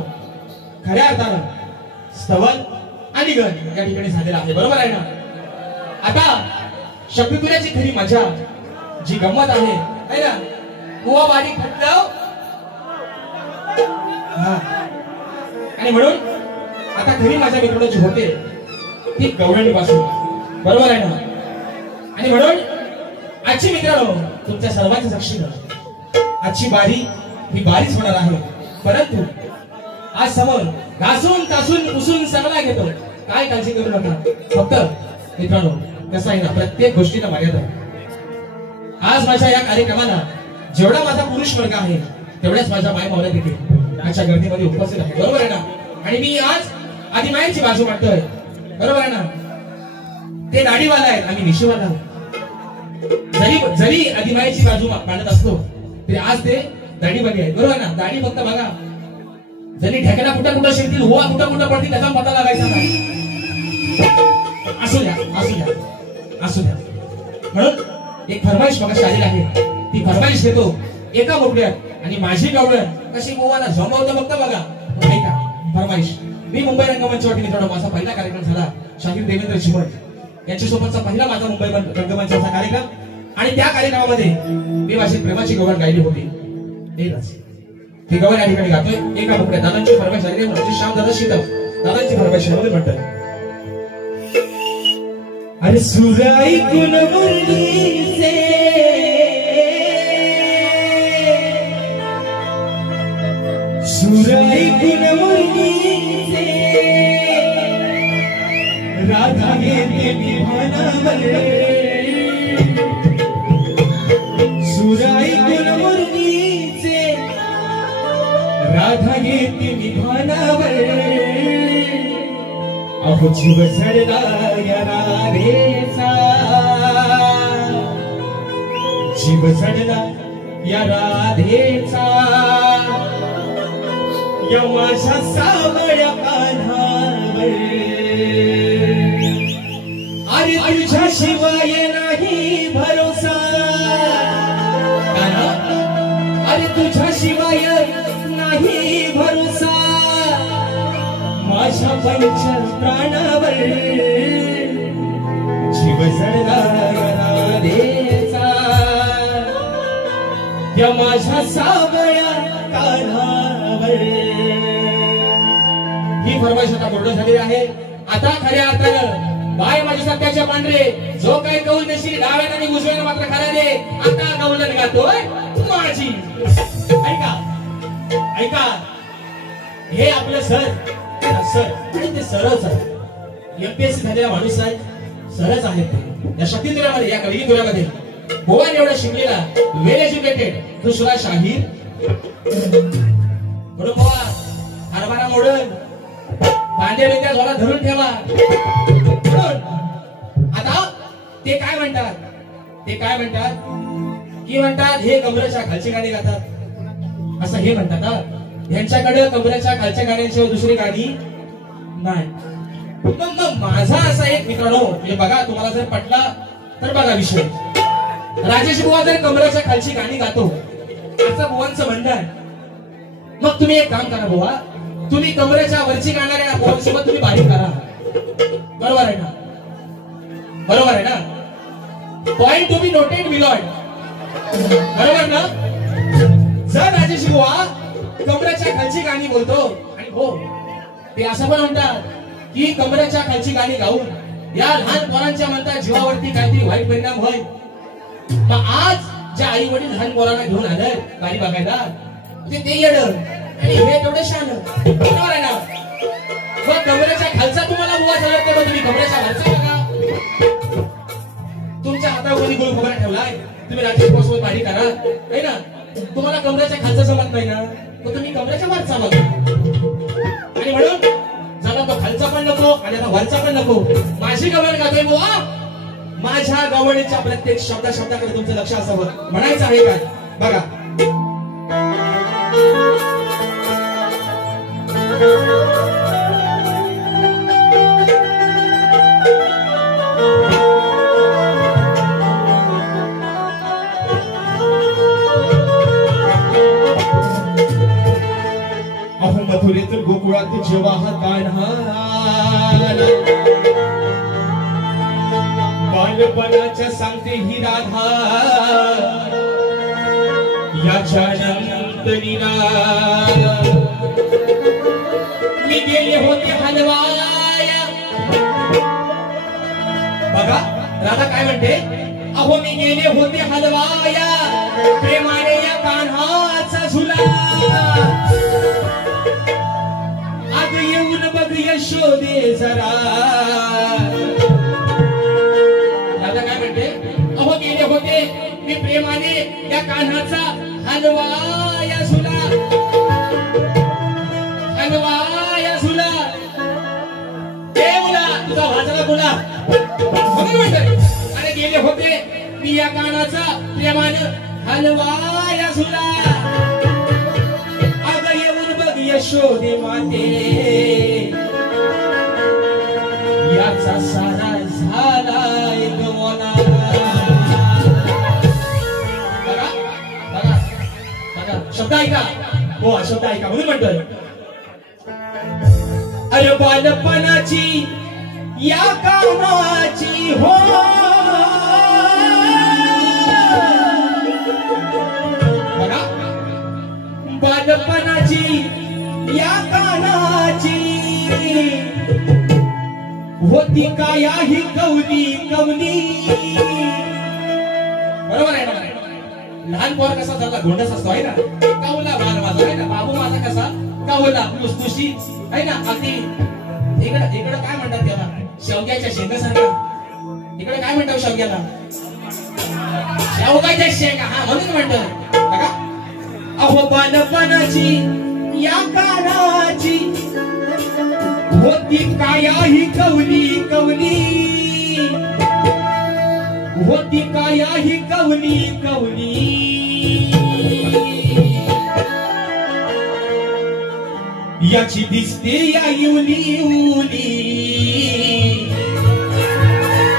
खऱ्या अर्थानं स्तवन आणि गण या ठिकाणी झालेला आहे, बरोबर आहे ना? आता शक्तिपुराची खरी मजा जी गंमत आहे ना, कुवा बारीक फटलाव आणि म्हणून आता खरी मजा मित्रांनो जी होते ती गवळणी पासून, बरोबर आहे ना? आणि म्हणून आजची मित्रांनो तुमच्या सर्वांच्या साक्षीनं आजची बारी ही बारीच होणार आहे, परंतु आज समोर घासून तासून पुसून सगळा घेतो काय काळजी करू नका. फक्त मित्रांनो कसं आहे ना, प्रत्येक गोष्टीला मर्यादा आहे. आज माझ्या या कार्यक्रमाला जेवढा माझा पुरुष वर्ग आहे तेवढ्याच माझ्या माय मावल्या देखील आजच्या गर्दीमध्ये उपस्थित आहे. बरोबर आहे ना. आणि मी आज आदिमाईची बाजू मांडतोय. बरोबर आहे ना. ते दाढीवाला आहेत, आम्ही मिशीवाला आहोत. जरी आदिमाईची बाजू मांडत असतो तरी आज ते दाढीवाले आहेत. बरोबर ना. दाढी फक्त बघा, जरी ढेकणा कुठं शिरतील, हुवा कुठं पडतील त्याचा पता लागायचा नाही. असू द्या. म्हणून एक फरमाईश मगाशी आलेली आहे, ती फरमाईश घेतो एका मोकळ्यात. आणि माझी गवळण कशी गोवाला जमवतं फक्त बघा. ऐका फरमाईश. मी मुंबई रंगमंचवरती मित्रांनो माझा पहिला कार्यक्रम झाला शाहीर देवेंद्र चिमट यांच्यासोबतचा पहिला माझा मुंबई रंगमंचाचा कार्यक्रम. आणि त्या कार्यक्रमामध्ये मी माझी प्रेमाची गवळण गायली होती. ती गवळण या ठिकाणी गातोय एका मोकळ्यात. दादांची फरमाईश आलेली म्हणजे श्याम दादा शीतम दादांची फरमाईश मध्ये म्हणतोय. अरे सुराई कुन मुरलीचे राधा येते विभानावर. सुराई कुन मुरलीचे राधा येते विभानावर. अहो जीव झडला या राधेचा, जीव झडला या राधेचा. या माझ्या सावळ्या कान्हावर. अरे तुझ्या शिवाय नाही भरोसा. अरे तुझ्या शिवाय नाही भरोसा. माझ्या पंच प्राणावर. जीव जडला राधेचा. या माझ्या सावळ्या कान्हावर. ही फरमाईश आता पूर्ण झालेली आहे. आता खऱ्या अर्थानं बाय माझ्या सत्याच्या पांढरे जो काही कौल देशील डाव्याने आणि उजव्याने मात्र खरा दे. आता कौलन गातोय माझी. ऐका हे आपलं सर आणि ते सरच आहे. एमपीएससी झालेला माणूस आहे, सरच आहेत ते. या शक्तीतुऱ्यामध्ये या कवितुऱ्यामध्ये गोवान एवढा शिकलेला वेल एज्युकेटेड दुसरा शाहीर म्हणून बाबा हरभरा मोडन भांडे बिंद्या झोला धरून ठेवा. आता ते काय म्हणतात की म्हणतात हे कमरेच्या खालची गाणी गातात असं हे म्हणतात. यांच्याकडे कमरेच्या खालच्या गाण्यांशिवाय दुसरी गाणी नाही. मग माझा असा एक मित्रांनो म्हणजे बघा तुम्हाला जर पटला तर बघा विषय. राजेश बुवा जर कमरेच्या खालची गाणी गातो असं बुवांचं म्हणणं आहे. मग तुम्ही एक काम करा बुवा, तुम्ही कमरेच्या वरची गाणाऱ्या बुवांसोबत तुम्ही बारीक करा. बरोबर आहे ना. Point to be noted milord. बरोबर ना. जर राजेश बुवा कमरेच्या खालची गाणी बोलतो आणि हो ते असं पण म्हणतात की कमरेच्या खालची गाणी गाऊन या लहान पोरांच्या म्हणतात जीवावरती काहीतरी वाईट परिणाम होय. मग आज ज्या आई वडील लहान पोरांना घेऊन आलंय गाणी बघायला म्हणजे ते येड आणि हे तेवढे शान. बरोबर आहे ना. मग कमरेच्या खालचा तुम्हाला बुवा चालत नाही, तुम्ही कमरेच्या खालचा बघा. तुमच्या हातावर कोणी गोल खोबरा ठेवलाय, तुम्ही राजेश बोसोबत बाडी करा आहे ना. तुम्हाला कमरेच्या खालचा जमत नाही ना, तर तुम्ही कमरेच्या वरचा बघा. आणि म्हणून झाला तो खालचा पण नको आणि आता वरचा पण नको. माझी गवळ गातोय बुवा. माझ्या गवळीच्या प्रत्येक शब्दाकडे तुमचं लक्ष असावं. म्हणायचं आहे काय बघा. अहो मथुरेत गोकुळात जेव्हा कान्हा बालपणाच्या सांगते ही राधा याच्या नंतरीला मी गेले होते हलवाया. बघा राधा काय म्हणते. अहो मी गेले होते हलवाया प्रेमाने या कान्हाचा झुला. आग येऊन बघ यशोदे जरा कान्हाचा हलवाया झुला, हलवाया झुला. ए मुला तुझा वाजला बोला म्हणून म्हणतोय. अरे गेले होते पिया कानाचा प्रेमानं हलवाया झुला. अग येऊन बघ यशोदे माते, याचा सारा झालाय गवना. बघा बघा बघा शब्द ऐका. हो शब्द ऐका म्हणून म्हणतोय. अरे बालपणाची या कामाची हो, बघा बालपणाची या कानाची होती काया ही कवली कवली. बरोबर आहे ना. लहान पोर कसा झाला धोंडस असतो आहे ना, कवला बाल माझा आहे ना. बाबू माझा कसा कवला लुसलुशी आहे ना. अगदी इकडे इकडे काय म्हणतात त्याला, शेवग्याच्या शेंगासारखा. इकडे काय म्हणतात शेवग्याला, शेवगाच्या शेंगा. हा म्हणून म्हणतो बघा. अहो बालपणाची या कानाची होती काया ही कवली कवली, होती काया ही कवली कवली. याची दिसते या इवली इवली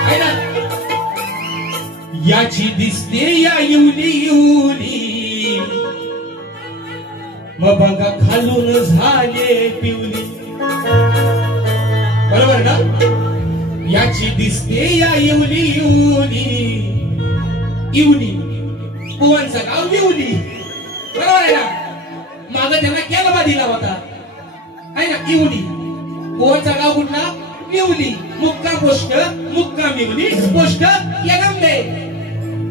है ना. याची दिसते या इवली इवली, मग बघा खालून झाले पिवली. बरोबर ना. याची दिसते या इवली इवली, इवली कुवांचं गाव इवली. बरोबर आहे ना. माग त्यांना केलबा दिला होता आहे ना, इवली. कुवांचा गाव कुठला, इवली. मुक्का पोस्ट, मुक्का मिवली, पोस्ट यगंबे,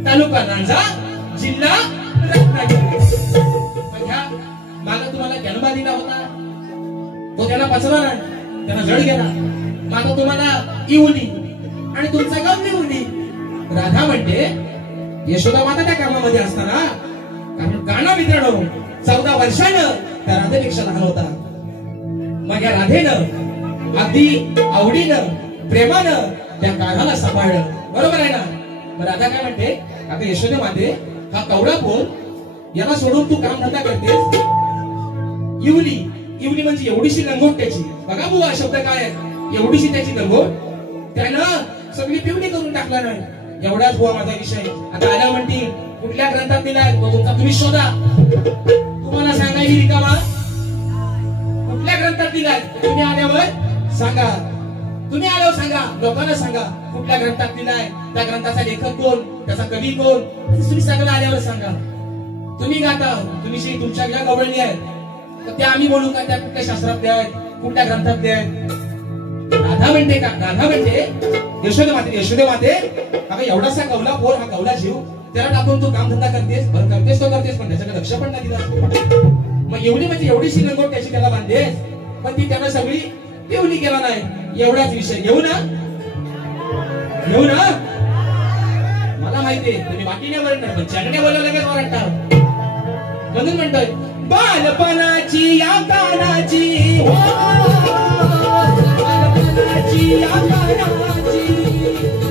तालुका लांजा, जिल्हा रत्नागिरी. माग तुम्हाला केलबा दिला होता, तो त्याला पचला नाही, त्यांना जड गेला. माग तुम्हाला इवली आणि तुमचं गाव निवली. राधा म्हणते यशोदा माता त्या कामामध्ये असताना, कारण काना मित्रांनो 14 वर्षानं त्या राधेपेक्षा लहान होता. मग या राधेनं अगदी आवडीनं प्रेमानं त्या कानाला सांभाळलं. बरोबर आहे ना. मग राधा काय म्हणते, आता यशोदे माते हा कवडा पोर याला सोडून तू काम धंदा करतेस. इवली, इवली म्हणजे एवढीशी लंगोट त्याची. बघा बुवा शब्द काय आहे, एवढीशी त्याची लंगोट. त्यानं सगळी पिवणी करून टाकला नाही. एवढाच बुवा माझा विषय. आता आल्या म्हणती कुठल्या ग्रंथात दिलाय तो तुमचा तुम्ही शोधा. तुम्हाला सांगा ही रिकामा कुठल्या ग्रंथात दिलाय तुम्ही आल्यावर सांगा. तुम्ही आल्यावर सांगा, लोकांना सांगा कुठल्या ग्रंथात दिलाय, त्या ग्रंथाचा लेखक कोण, त्याचा कवी कोण, तुम्ही सगळं आल्यावर सांगा. तुम्ही गाता, तुम्ही श्री तुमच्या ज्या गवळणी आहेत तर त्या आम्ही बोलू का, त्या कुठल्या शास्त्रातल्या आहेत, कुठल्या ग्रंथातल्या आहेत. राधा म्हणते का, राधा म्हणते यशोदे माते, यशोदे माते अगं एवढासा कवला पोर, हा कवला जीव, त्याला टाकून तू काम धंदा करतेस. बरं करतेस तो करतेस, पण त्याच्याकडे लक्ष पण नाही दिला. मग एवढी म्हणजे एवढीशी लंगोट त्याची त्याला बांधतेस, पण ती त्याला सगळी एवढी केला नाही. एवढाच विषय घेऊ ना, घेऊ ना. मला माहितीये तुम्ही बाकीने वरणार, पण चांगले बोलायला लगेच वरडतात. म्हणून म्हणतोय बालपणाची या कानाची, बालपणाची या कानाची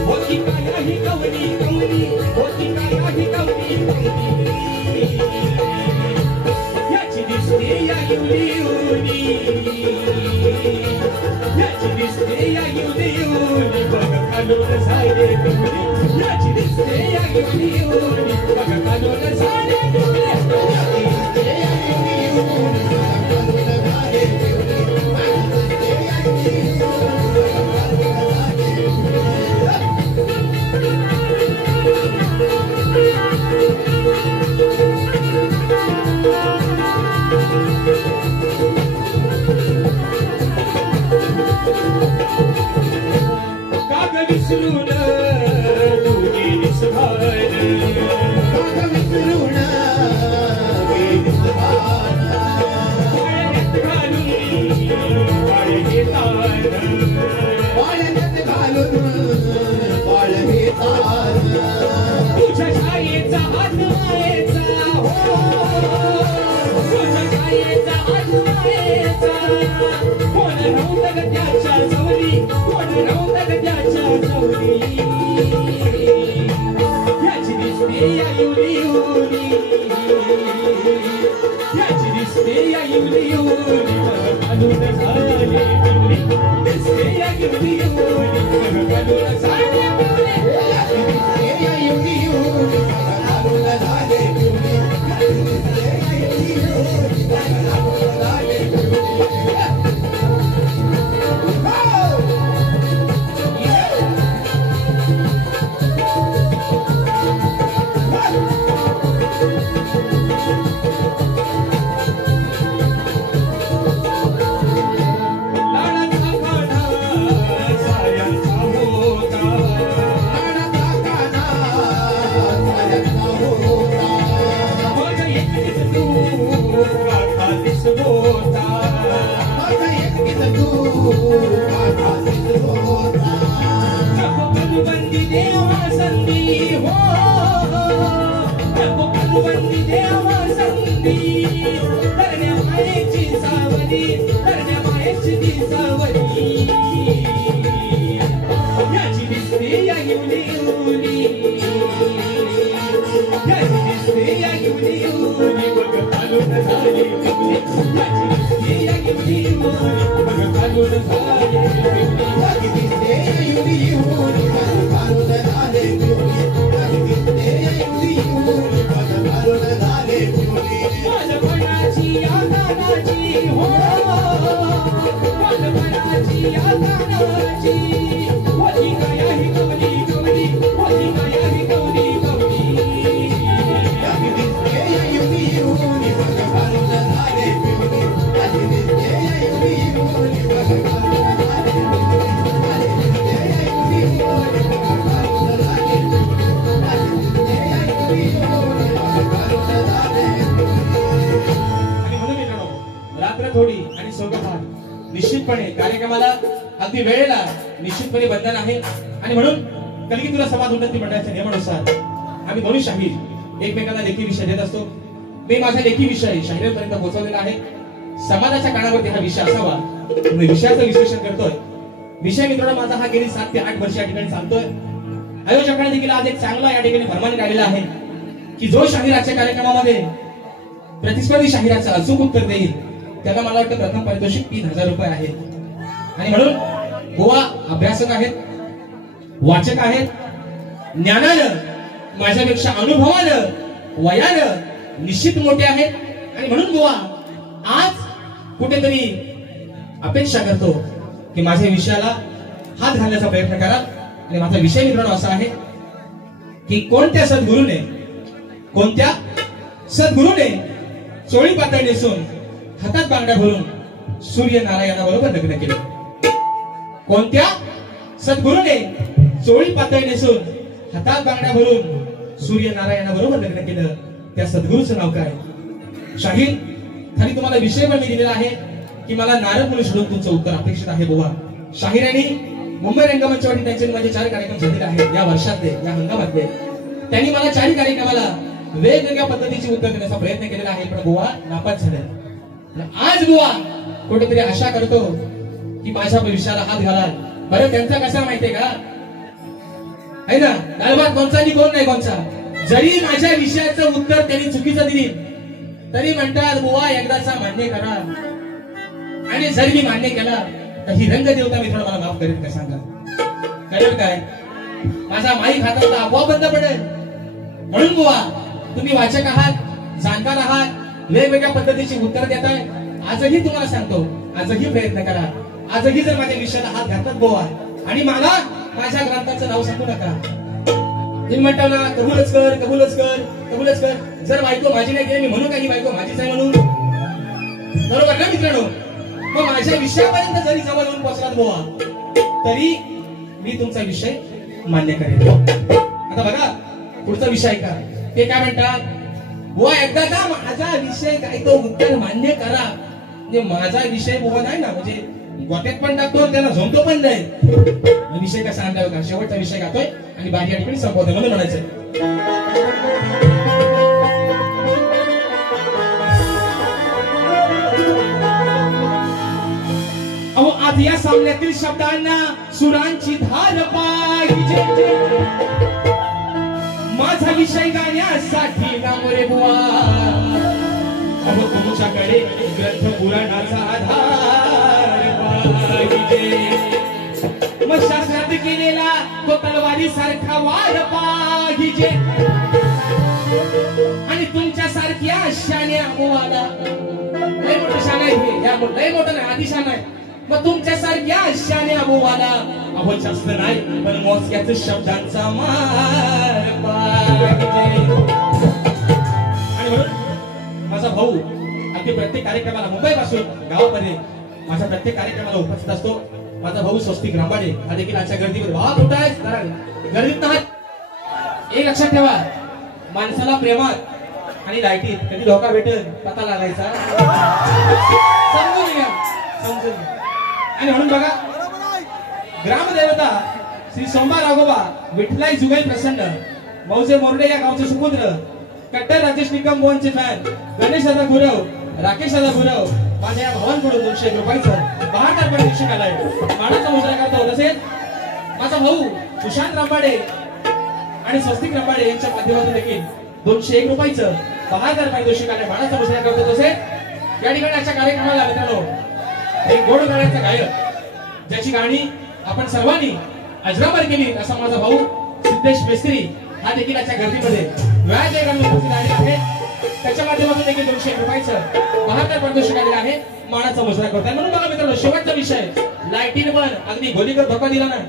होती काया ही कवली कवली, होती काया ही कवली कवली. याची दिसते या इवली इवली, याची दिसते या इवली इवली, बघ खालून झाले पिवली. याची दिसते या इवली इवली, बघ खालून झाले पिवली. विसरून तू गेलीस बाहेर, विसरून गेलीस बाहेर. वाळण्यात घालून वाळ घेतात, वाळण्यात घालून वाळ घेतात. तुझ्या शाळेचा हात मायेचा, सौंदर्य त्याच्या सावली याची दिसते या युली युली याची दिसते या युली युली घालून झाले पिवळी दिसते या युली युली घालून झाले पिवळी याची दिसते या युली युली घालून झाले पिवळी याची दिसते या युली युली घालून झाले पिवळी थोडी आणि सोगभाग निश्चितपणे कार्यक्रमाला अगदी वेळेला निश्चितपणे बंधन आहे आणि म्हणून कलगी तुला समाज उन्नती मंडळाच्या नियमानुसार आम्ही दोन्ही शाहीर एकमेकांना लेखी विषय देत असतो. मी माझा लेखी विषय शाहिरांपर्यंत पोहोचवलेला आहे. समाजाच्या कानावरती हा विषय असावा मी विषयाचं विश्लेषण करतोय. विषय मित्रांनो माझा हा गेली 7 ते 8 वर्ष या ठिकाणी चालतोय. आयोजकांनी देखील आज एक चांगला या ठिकाणी फरमान काढलेला आहे की जो शाहीर आजच्या कार्यक्रमामध्ये प्रतिस्पर्धी शाहिराचं अचूक उत्तर देईल त्याला मला वाटतं प्रथम पारितोषिक 3000 रुपये आहे. आणि म्हणून बुवा अभ्यासक आहेत, वाचक आहेत, ज्ञानानं माझ्यापेक्षा अनुभवानं वयानं निश्चित मोठे आहेत. आणि म्हणून बुवा आज कुठेतरी अपेक्षा करतो की माझ्या विषयाला हात घालण्याचा प्रयत्न करा. आणि माझा विषय मित्रांनो असा आहे की कोणत्या सद्गुरूने चोळी पातळ नेसून हातात बांगड्या भरून सूर्यनारायणाबरोबर लग्न केलं. कोणत्या सद्गुरूने चोळी पातळ नेसून हातात बांगड्या भरून सूर्यनारायणाबरोबर लग्न केलं त्या सद्गुरूचं नाव काय? शाहीर खाली तुम्हाला विषय पण मी दिलेला आहे की मला नारद मुनी सोडून तुमचं उत्तर अपेक्षित आहे बुवा. शाहिरांनी मुंबई रंगमंचवरती त्यांचे माझे 4 कार्यक्रम झालेले आहेत या वर्षातले या हंगामातले. त्यांनी मला 4 कार्यक्रमाला वेगवेगळ्या पद्धतीचे उत्तर देण्याचा प्रयत्न केलेला आहे पण बुवा नापास झाले. आज बुवा कुठेतरी आशा करतो की माझ्या विषयाला हात घालाल. बरं त्यांचा कसा माहितीये का आहे ना दालभात कोणचा कोण नाही कोणचा. जरी माझ्या विषयाचं उत्तर त्यांनी चुकीचं दिली तरी म्हणतात बुवा एकदाचा मान्य करा. आणि जरी मी मान्य केला तर ही रंगदेवता मी थोडं मला माफ करेल का सांगा? करेल काय? माझा माईक हातातला आपोआप बंद पडेल. म्हणून बुवा तुम्ही वाचक आहात, जाणकार आहात, वेगवेगळ्या पद्धतीची उत्तर देताय. आजही तुम्हाला सांगतो आजही प्रयत्न करा. आजही जर माझ्या विषयाला हात घालतात बुवा आणि मला माझ्या ग्रंथाचं नाव सांगू नका. तुम्ही म्हणता ना कबूलच कर कबूलच कर कबूलच कर. जर बायको माझी नाही केली मी म्हणू का ही बायको माझीच आहे म्हणून? बरोबर ना मित्रांनो? मग माझ्या विषयापर्यंत जरी जवळ येऊन पोहोचलात बुवा तरी मी तुमचा विषय मान्य करेन. आता बघा पुढचा विषय का ते काय म्हणतात बुवा एकदा माझा विषय काय तो उत्तर मान्य करा. म्हणजे माझा विषय बुवा नाही ना म्हणजे गोट्यात पण टाकतो त्याला झोमतो पण नाही. विषय कसा आणला का शेवटचा विषय गातोय आणि बाकी या ठिकाणी संपवतोय म्हणून म्हणायचं. अहो आज या सामन्यातील शब्दांना सुरांची धार पाहिजे माझा विषय गाण्यासाठी ना मोरे बुवा अहो तुमच्याकडे ग्रंथ पुराणाचा आधार पाहिजे मग शास्त्रात केलेला तो तलवारी सारखा वार पाहिजे आणि तुमच्या सारख्या शाण्या मुवाला लय मोठं शान आहे हे या लय मोठं नाही आधी शान आहे मग तुमच्या सारख्या शाण्या मुवाला अहो जास्त नाही पण मोजक्याच शब्दांचा मार पाहिजे आणि म्हणून माझा भाऊ अगदी प्रत्येक कार्यक्रमाला मुंबई पासून गावापर्यंत माझ्या प्रत्येक कार्यक्रमाला उपस्थित असतो माझा भाऊ स्वस्तिक रामबाडे हा देखील आजच्या गर्दीमध्ये भाव कुठं आहे गर्दीत नाही एक लक्षात ठेवा माणसाला प्रेमात आणि लाईटीत कधी धोका भेटेल पता लागायचा समजून घ्या समजून आणि म्हणून बघा ग्रामदेवता श्री सोमवार राघोबा विठलाई जुगाई प्रसन्न मौजे मोरडे या गावचे सुपुत्र कट्टर राजेश निकम मोहनचे फॅन गणेश दादा गुरव राकेश दादा गुरव माझ्या या भावांकडून 200 रुपयाचं 72 रुपये निश्चित आलाय मानाचा मुजरा करतो तसेच माझा भाऊ सुशांत रामबाडे आणि स्वस्तिक रामबाडे यांच्या माध्यमातून देखील 201 रुपयाचं 72 रुपये दोषी आलाय मानाचा मुजरा करतो तसेच या ठिकाणी आजच्या कार्यक्रमाला मित्रांनो एक गोड गाण्याचा गायक ज्याची गाणी आपण सर्वांनी अजरामर केली असा माझा भाऊ सिद्धेश मेस्त्री हा देखील आजच्या गर्दीमध्ये व्याज उपस्थित आहे त्याच्या माध्यमातून देखील 200 रुपयाचं 72 पारितोषिक आलेलं आहे मानाचा मुजरा करताय म्हणून बघा मित्रांनो शेवटचा विषय लाईटीन पण अगदी गोलीकर धोका दिला नाही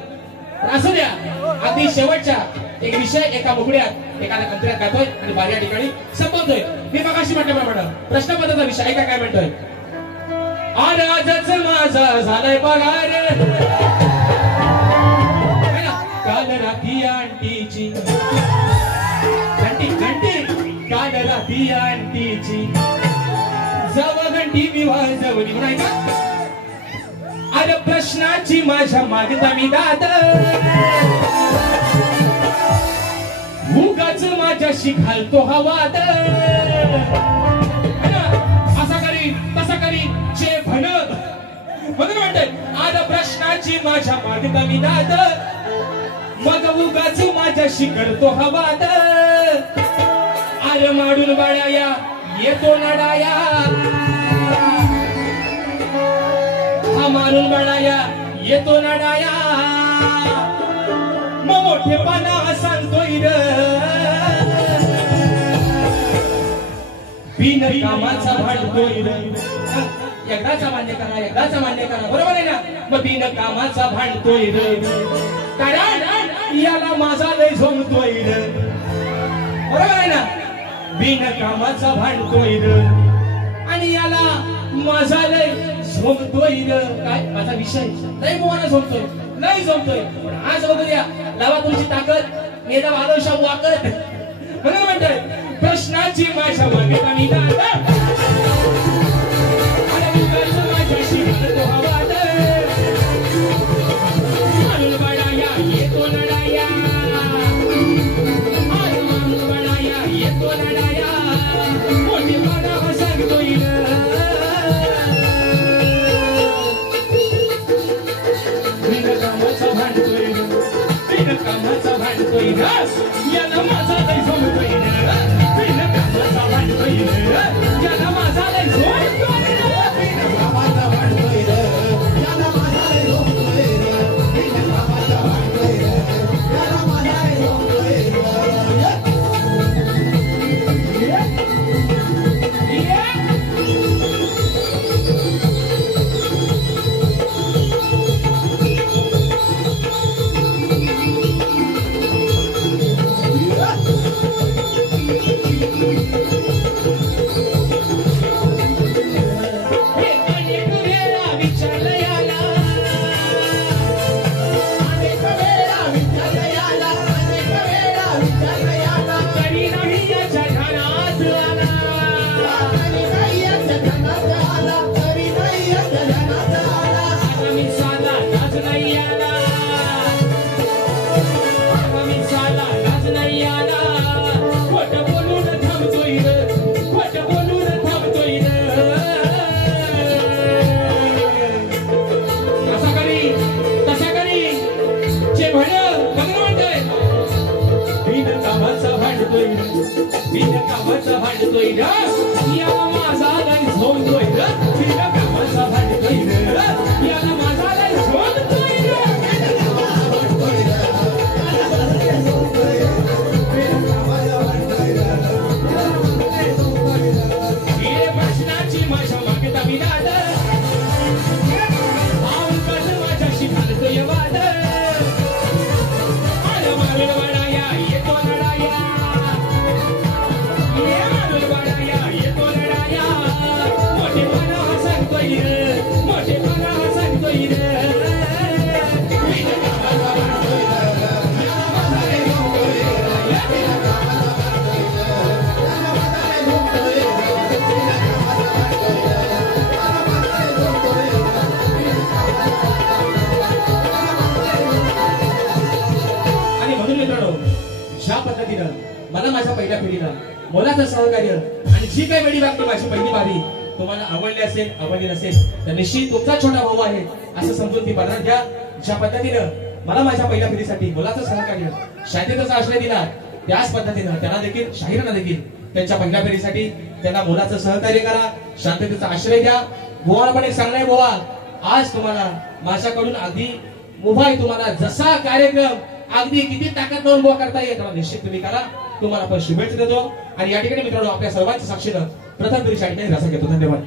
असू द्या अगदी शेवटच्या एक विषय एका मुकड्यात एका अंतरात गातोय आणि बाहेर ठिकाणी संपवतोय मी मगाशी म्हटल्याप्रमाणे प्रश्नपत्राचा विषय ऐका काय म्हणतोय आजच माझा झालाय पगार काल राती आंटीची घंटी घंटी काल राती आंटीची जव घंटी मी वाजवली नाही का अरे प्रश्नाची माझ्या मागता मी दाद उगाच माझ्याशी घालतो हा वाद असा करी तसा करी चे भन म्हणून म्हणते आज प्रश्नाची माझ्या मागता मी दाद मग उगाच माझ्याशी करतो हा वाद अरे माडून बाळाया येतो नडाया हा मारून बाळाया येतो नडाया मग मोठेपणा सांगतोय र बिन कामाचा भांडतोय र एकदाचा मान्य करा बरोबर आहे ना मग बिन कामाचा भांडतोय र कारण याला माझा लय झोमतोय र बरोबर आहे ना बिन कामाचा भांडतोय र आणि याला माझा लय झोमतोय र काय माझा विषय लय मोहना झोमतोय लय झोमतोय पण आज बघूया लावा तुमची ताकद मेदा वालोशा वाकत म्हणून म्हणतोय प्रश्नाची माझ्या मागता मी दाद अरे उगाच माझ्याशी घालतो हा वाद मारून बडाया येतो लढाया मारून बडाया येतो लढाया मोठेपणा सांगतोय कामाचा भांडतोय याला माझा लय झोमतोय बिन कामाचा भांडतोय याला माझा लय झोमतोय बिन कामाचा भांडतोय याला माझा लय झोमतोय बिन कामाचा भांडतोय याला माझा लय झोमतोय भांडतोय ग याला माझा लय झोंबतोय ग तिला कामाचा भांडतोय ग याला माझा लय झोंबतोय ग हे प्रश्नाची माझ्या मागता विनाद आऊन माझ्याशी घालतोय वाद मारून वडाया येतो लढाया ये मारून वडाया येतो लढाया मोठेपणा सांगतोय रे मोठेपणा सांगतोय रे आणि म्हणून मित्रांनो ज्या पद्धतीनं मला माझ्या पहिल्या पिढीला मोलाचं सहकार्य आणि जी काही वेळी वागली माझी पहिली बारी तुम्हाला आवडली असेल आवडली नसेल तर निश्चित तुमचा छोटा भाऊ आहे असं समजून ती बदल घ्या. ज्या पद्धतीनं मला माझ्या पहिल्या पिढीसाठी मोलाचं सहकार्य शांततेचा आश्रय दिला त्याच पद्धतीनं त्यांना देखील शाहिरांना देखील त्यांच्या पहिल्या पिढीसाठी त्यांना मोलाचं सहकार्य करा शांततेचा आश्रय द्या. गोवाला पण एक सांगणं आहे बोवा आज तुम्हाला माझ्याकडून अगदी मुभा तुम्हाला जसा कार्यक्रम अगदी किती ताकद लावून उभा करता येईल तेव्हा निश्चित तुम्ही करा. तुम्हाला आपण शुभेच्छा देतो आणि या ठिकाणी मित्रांनो आपल्या सर्वांच्या साक्षीनं प्रथम तरी शाळेने रसा घेतो. धन्यवाद.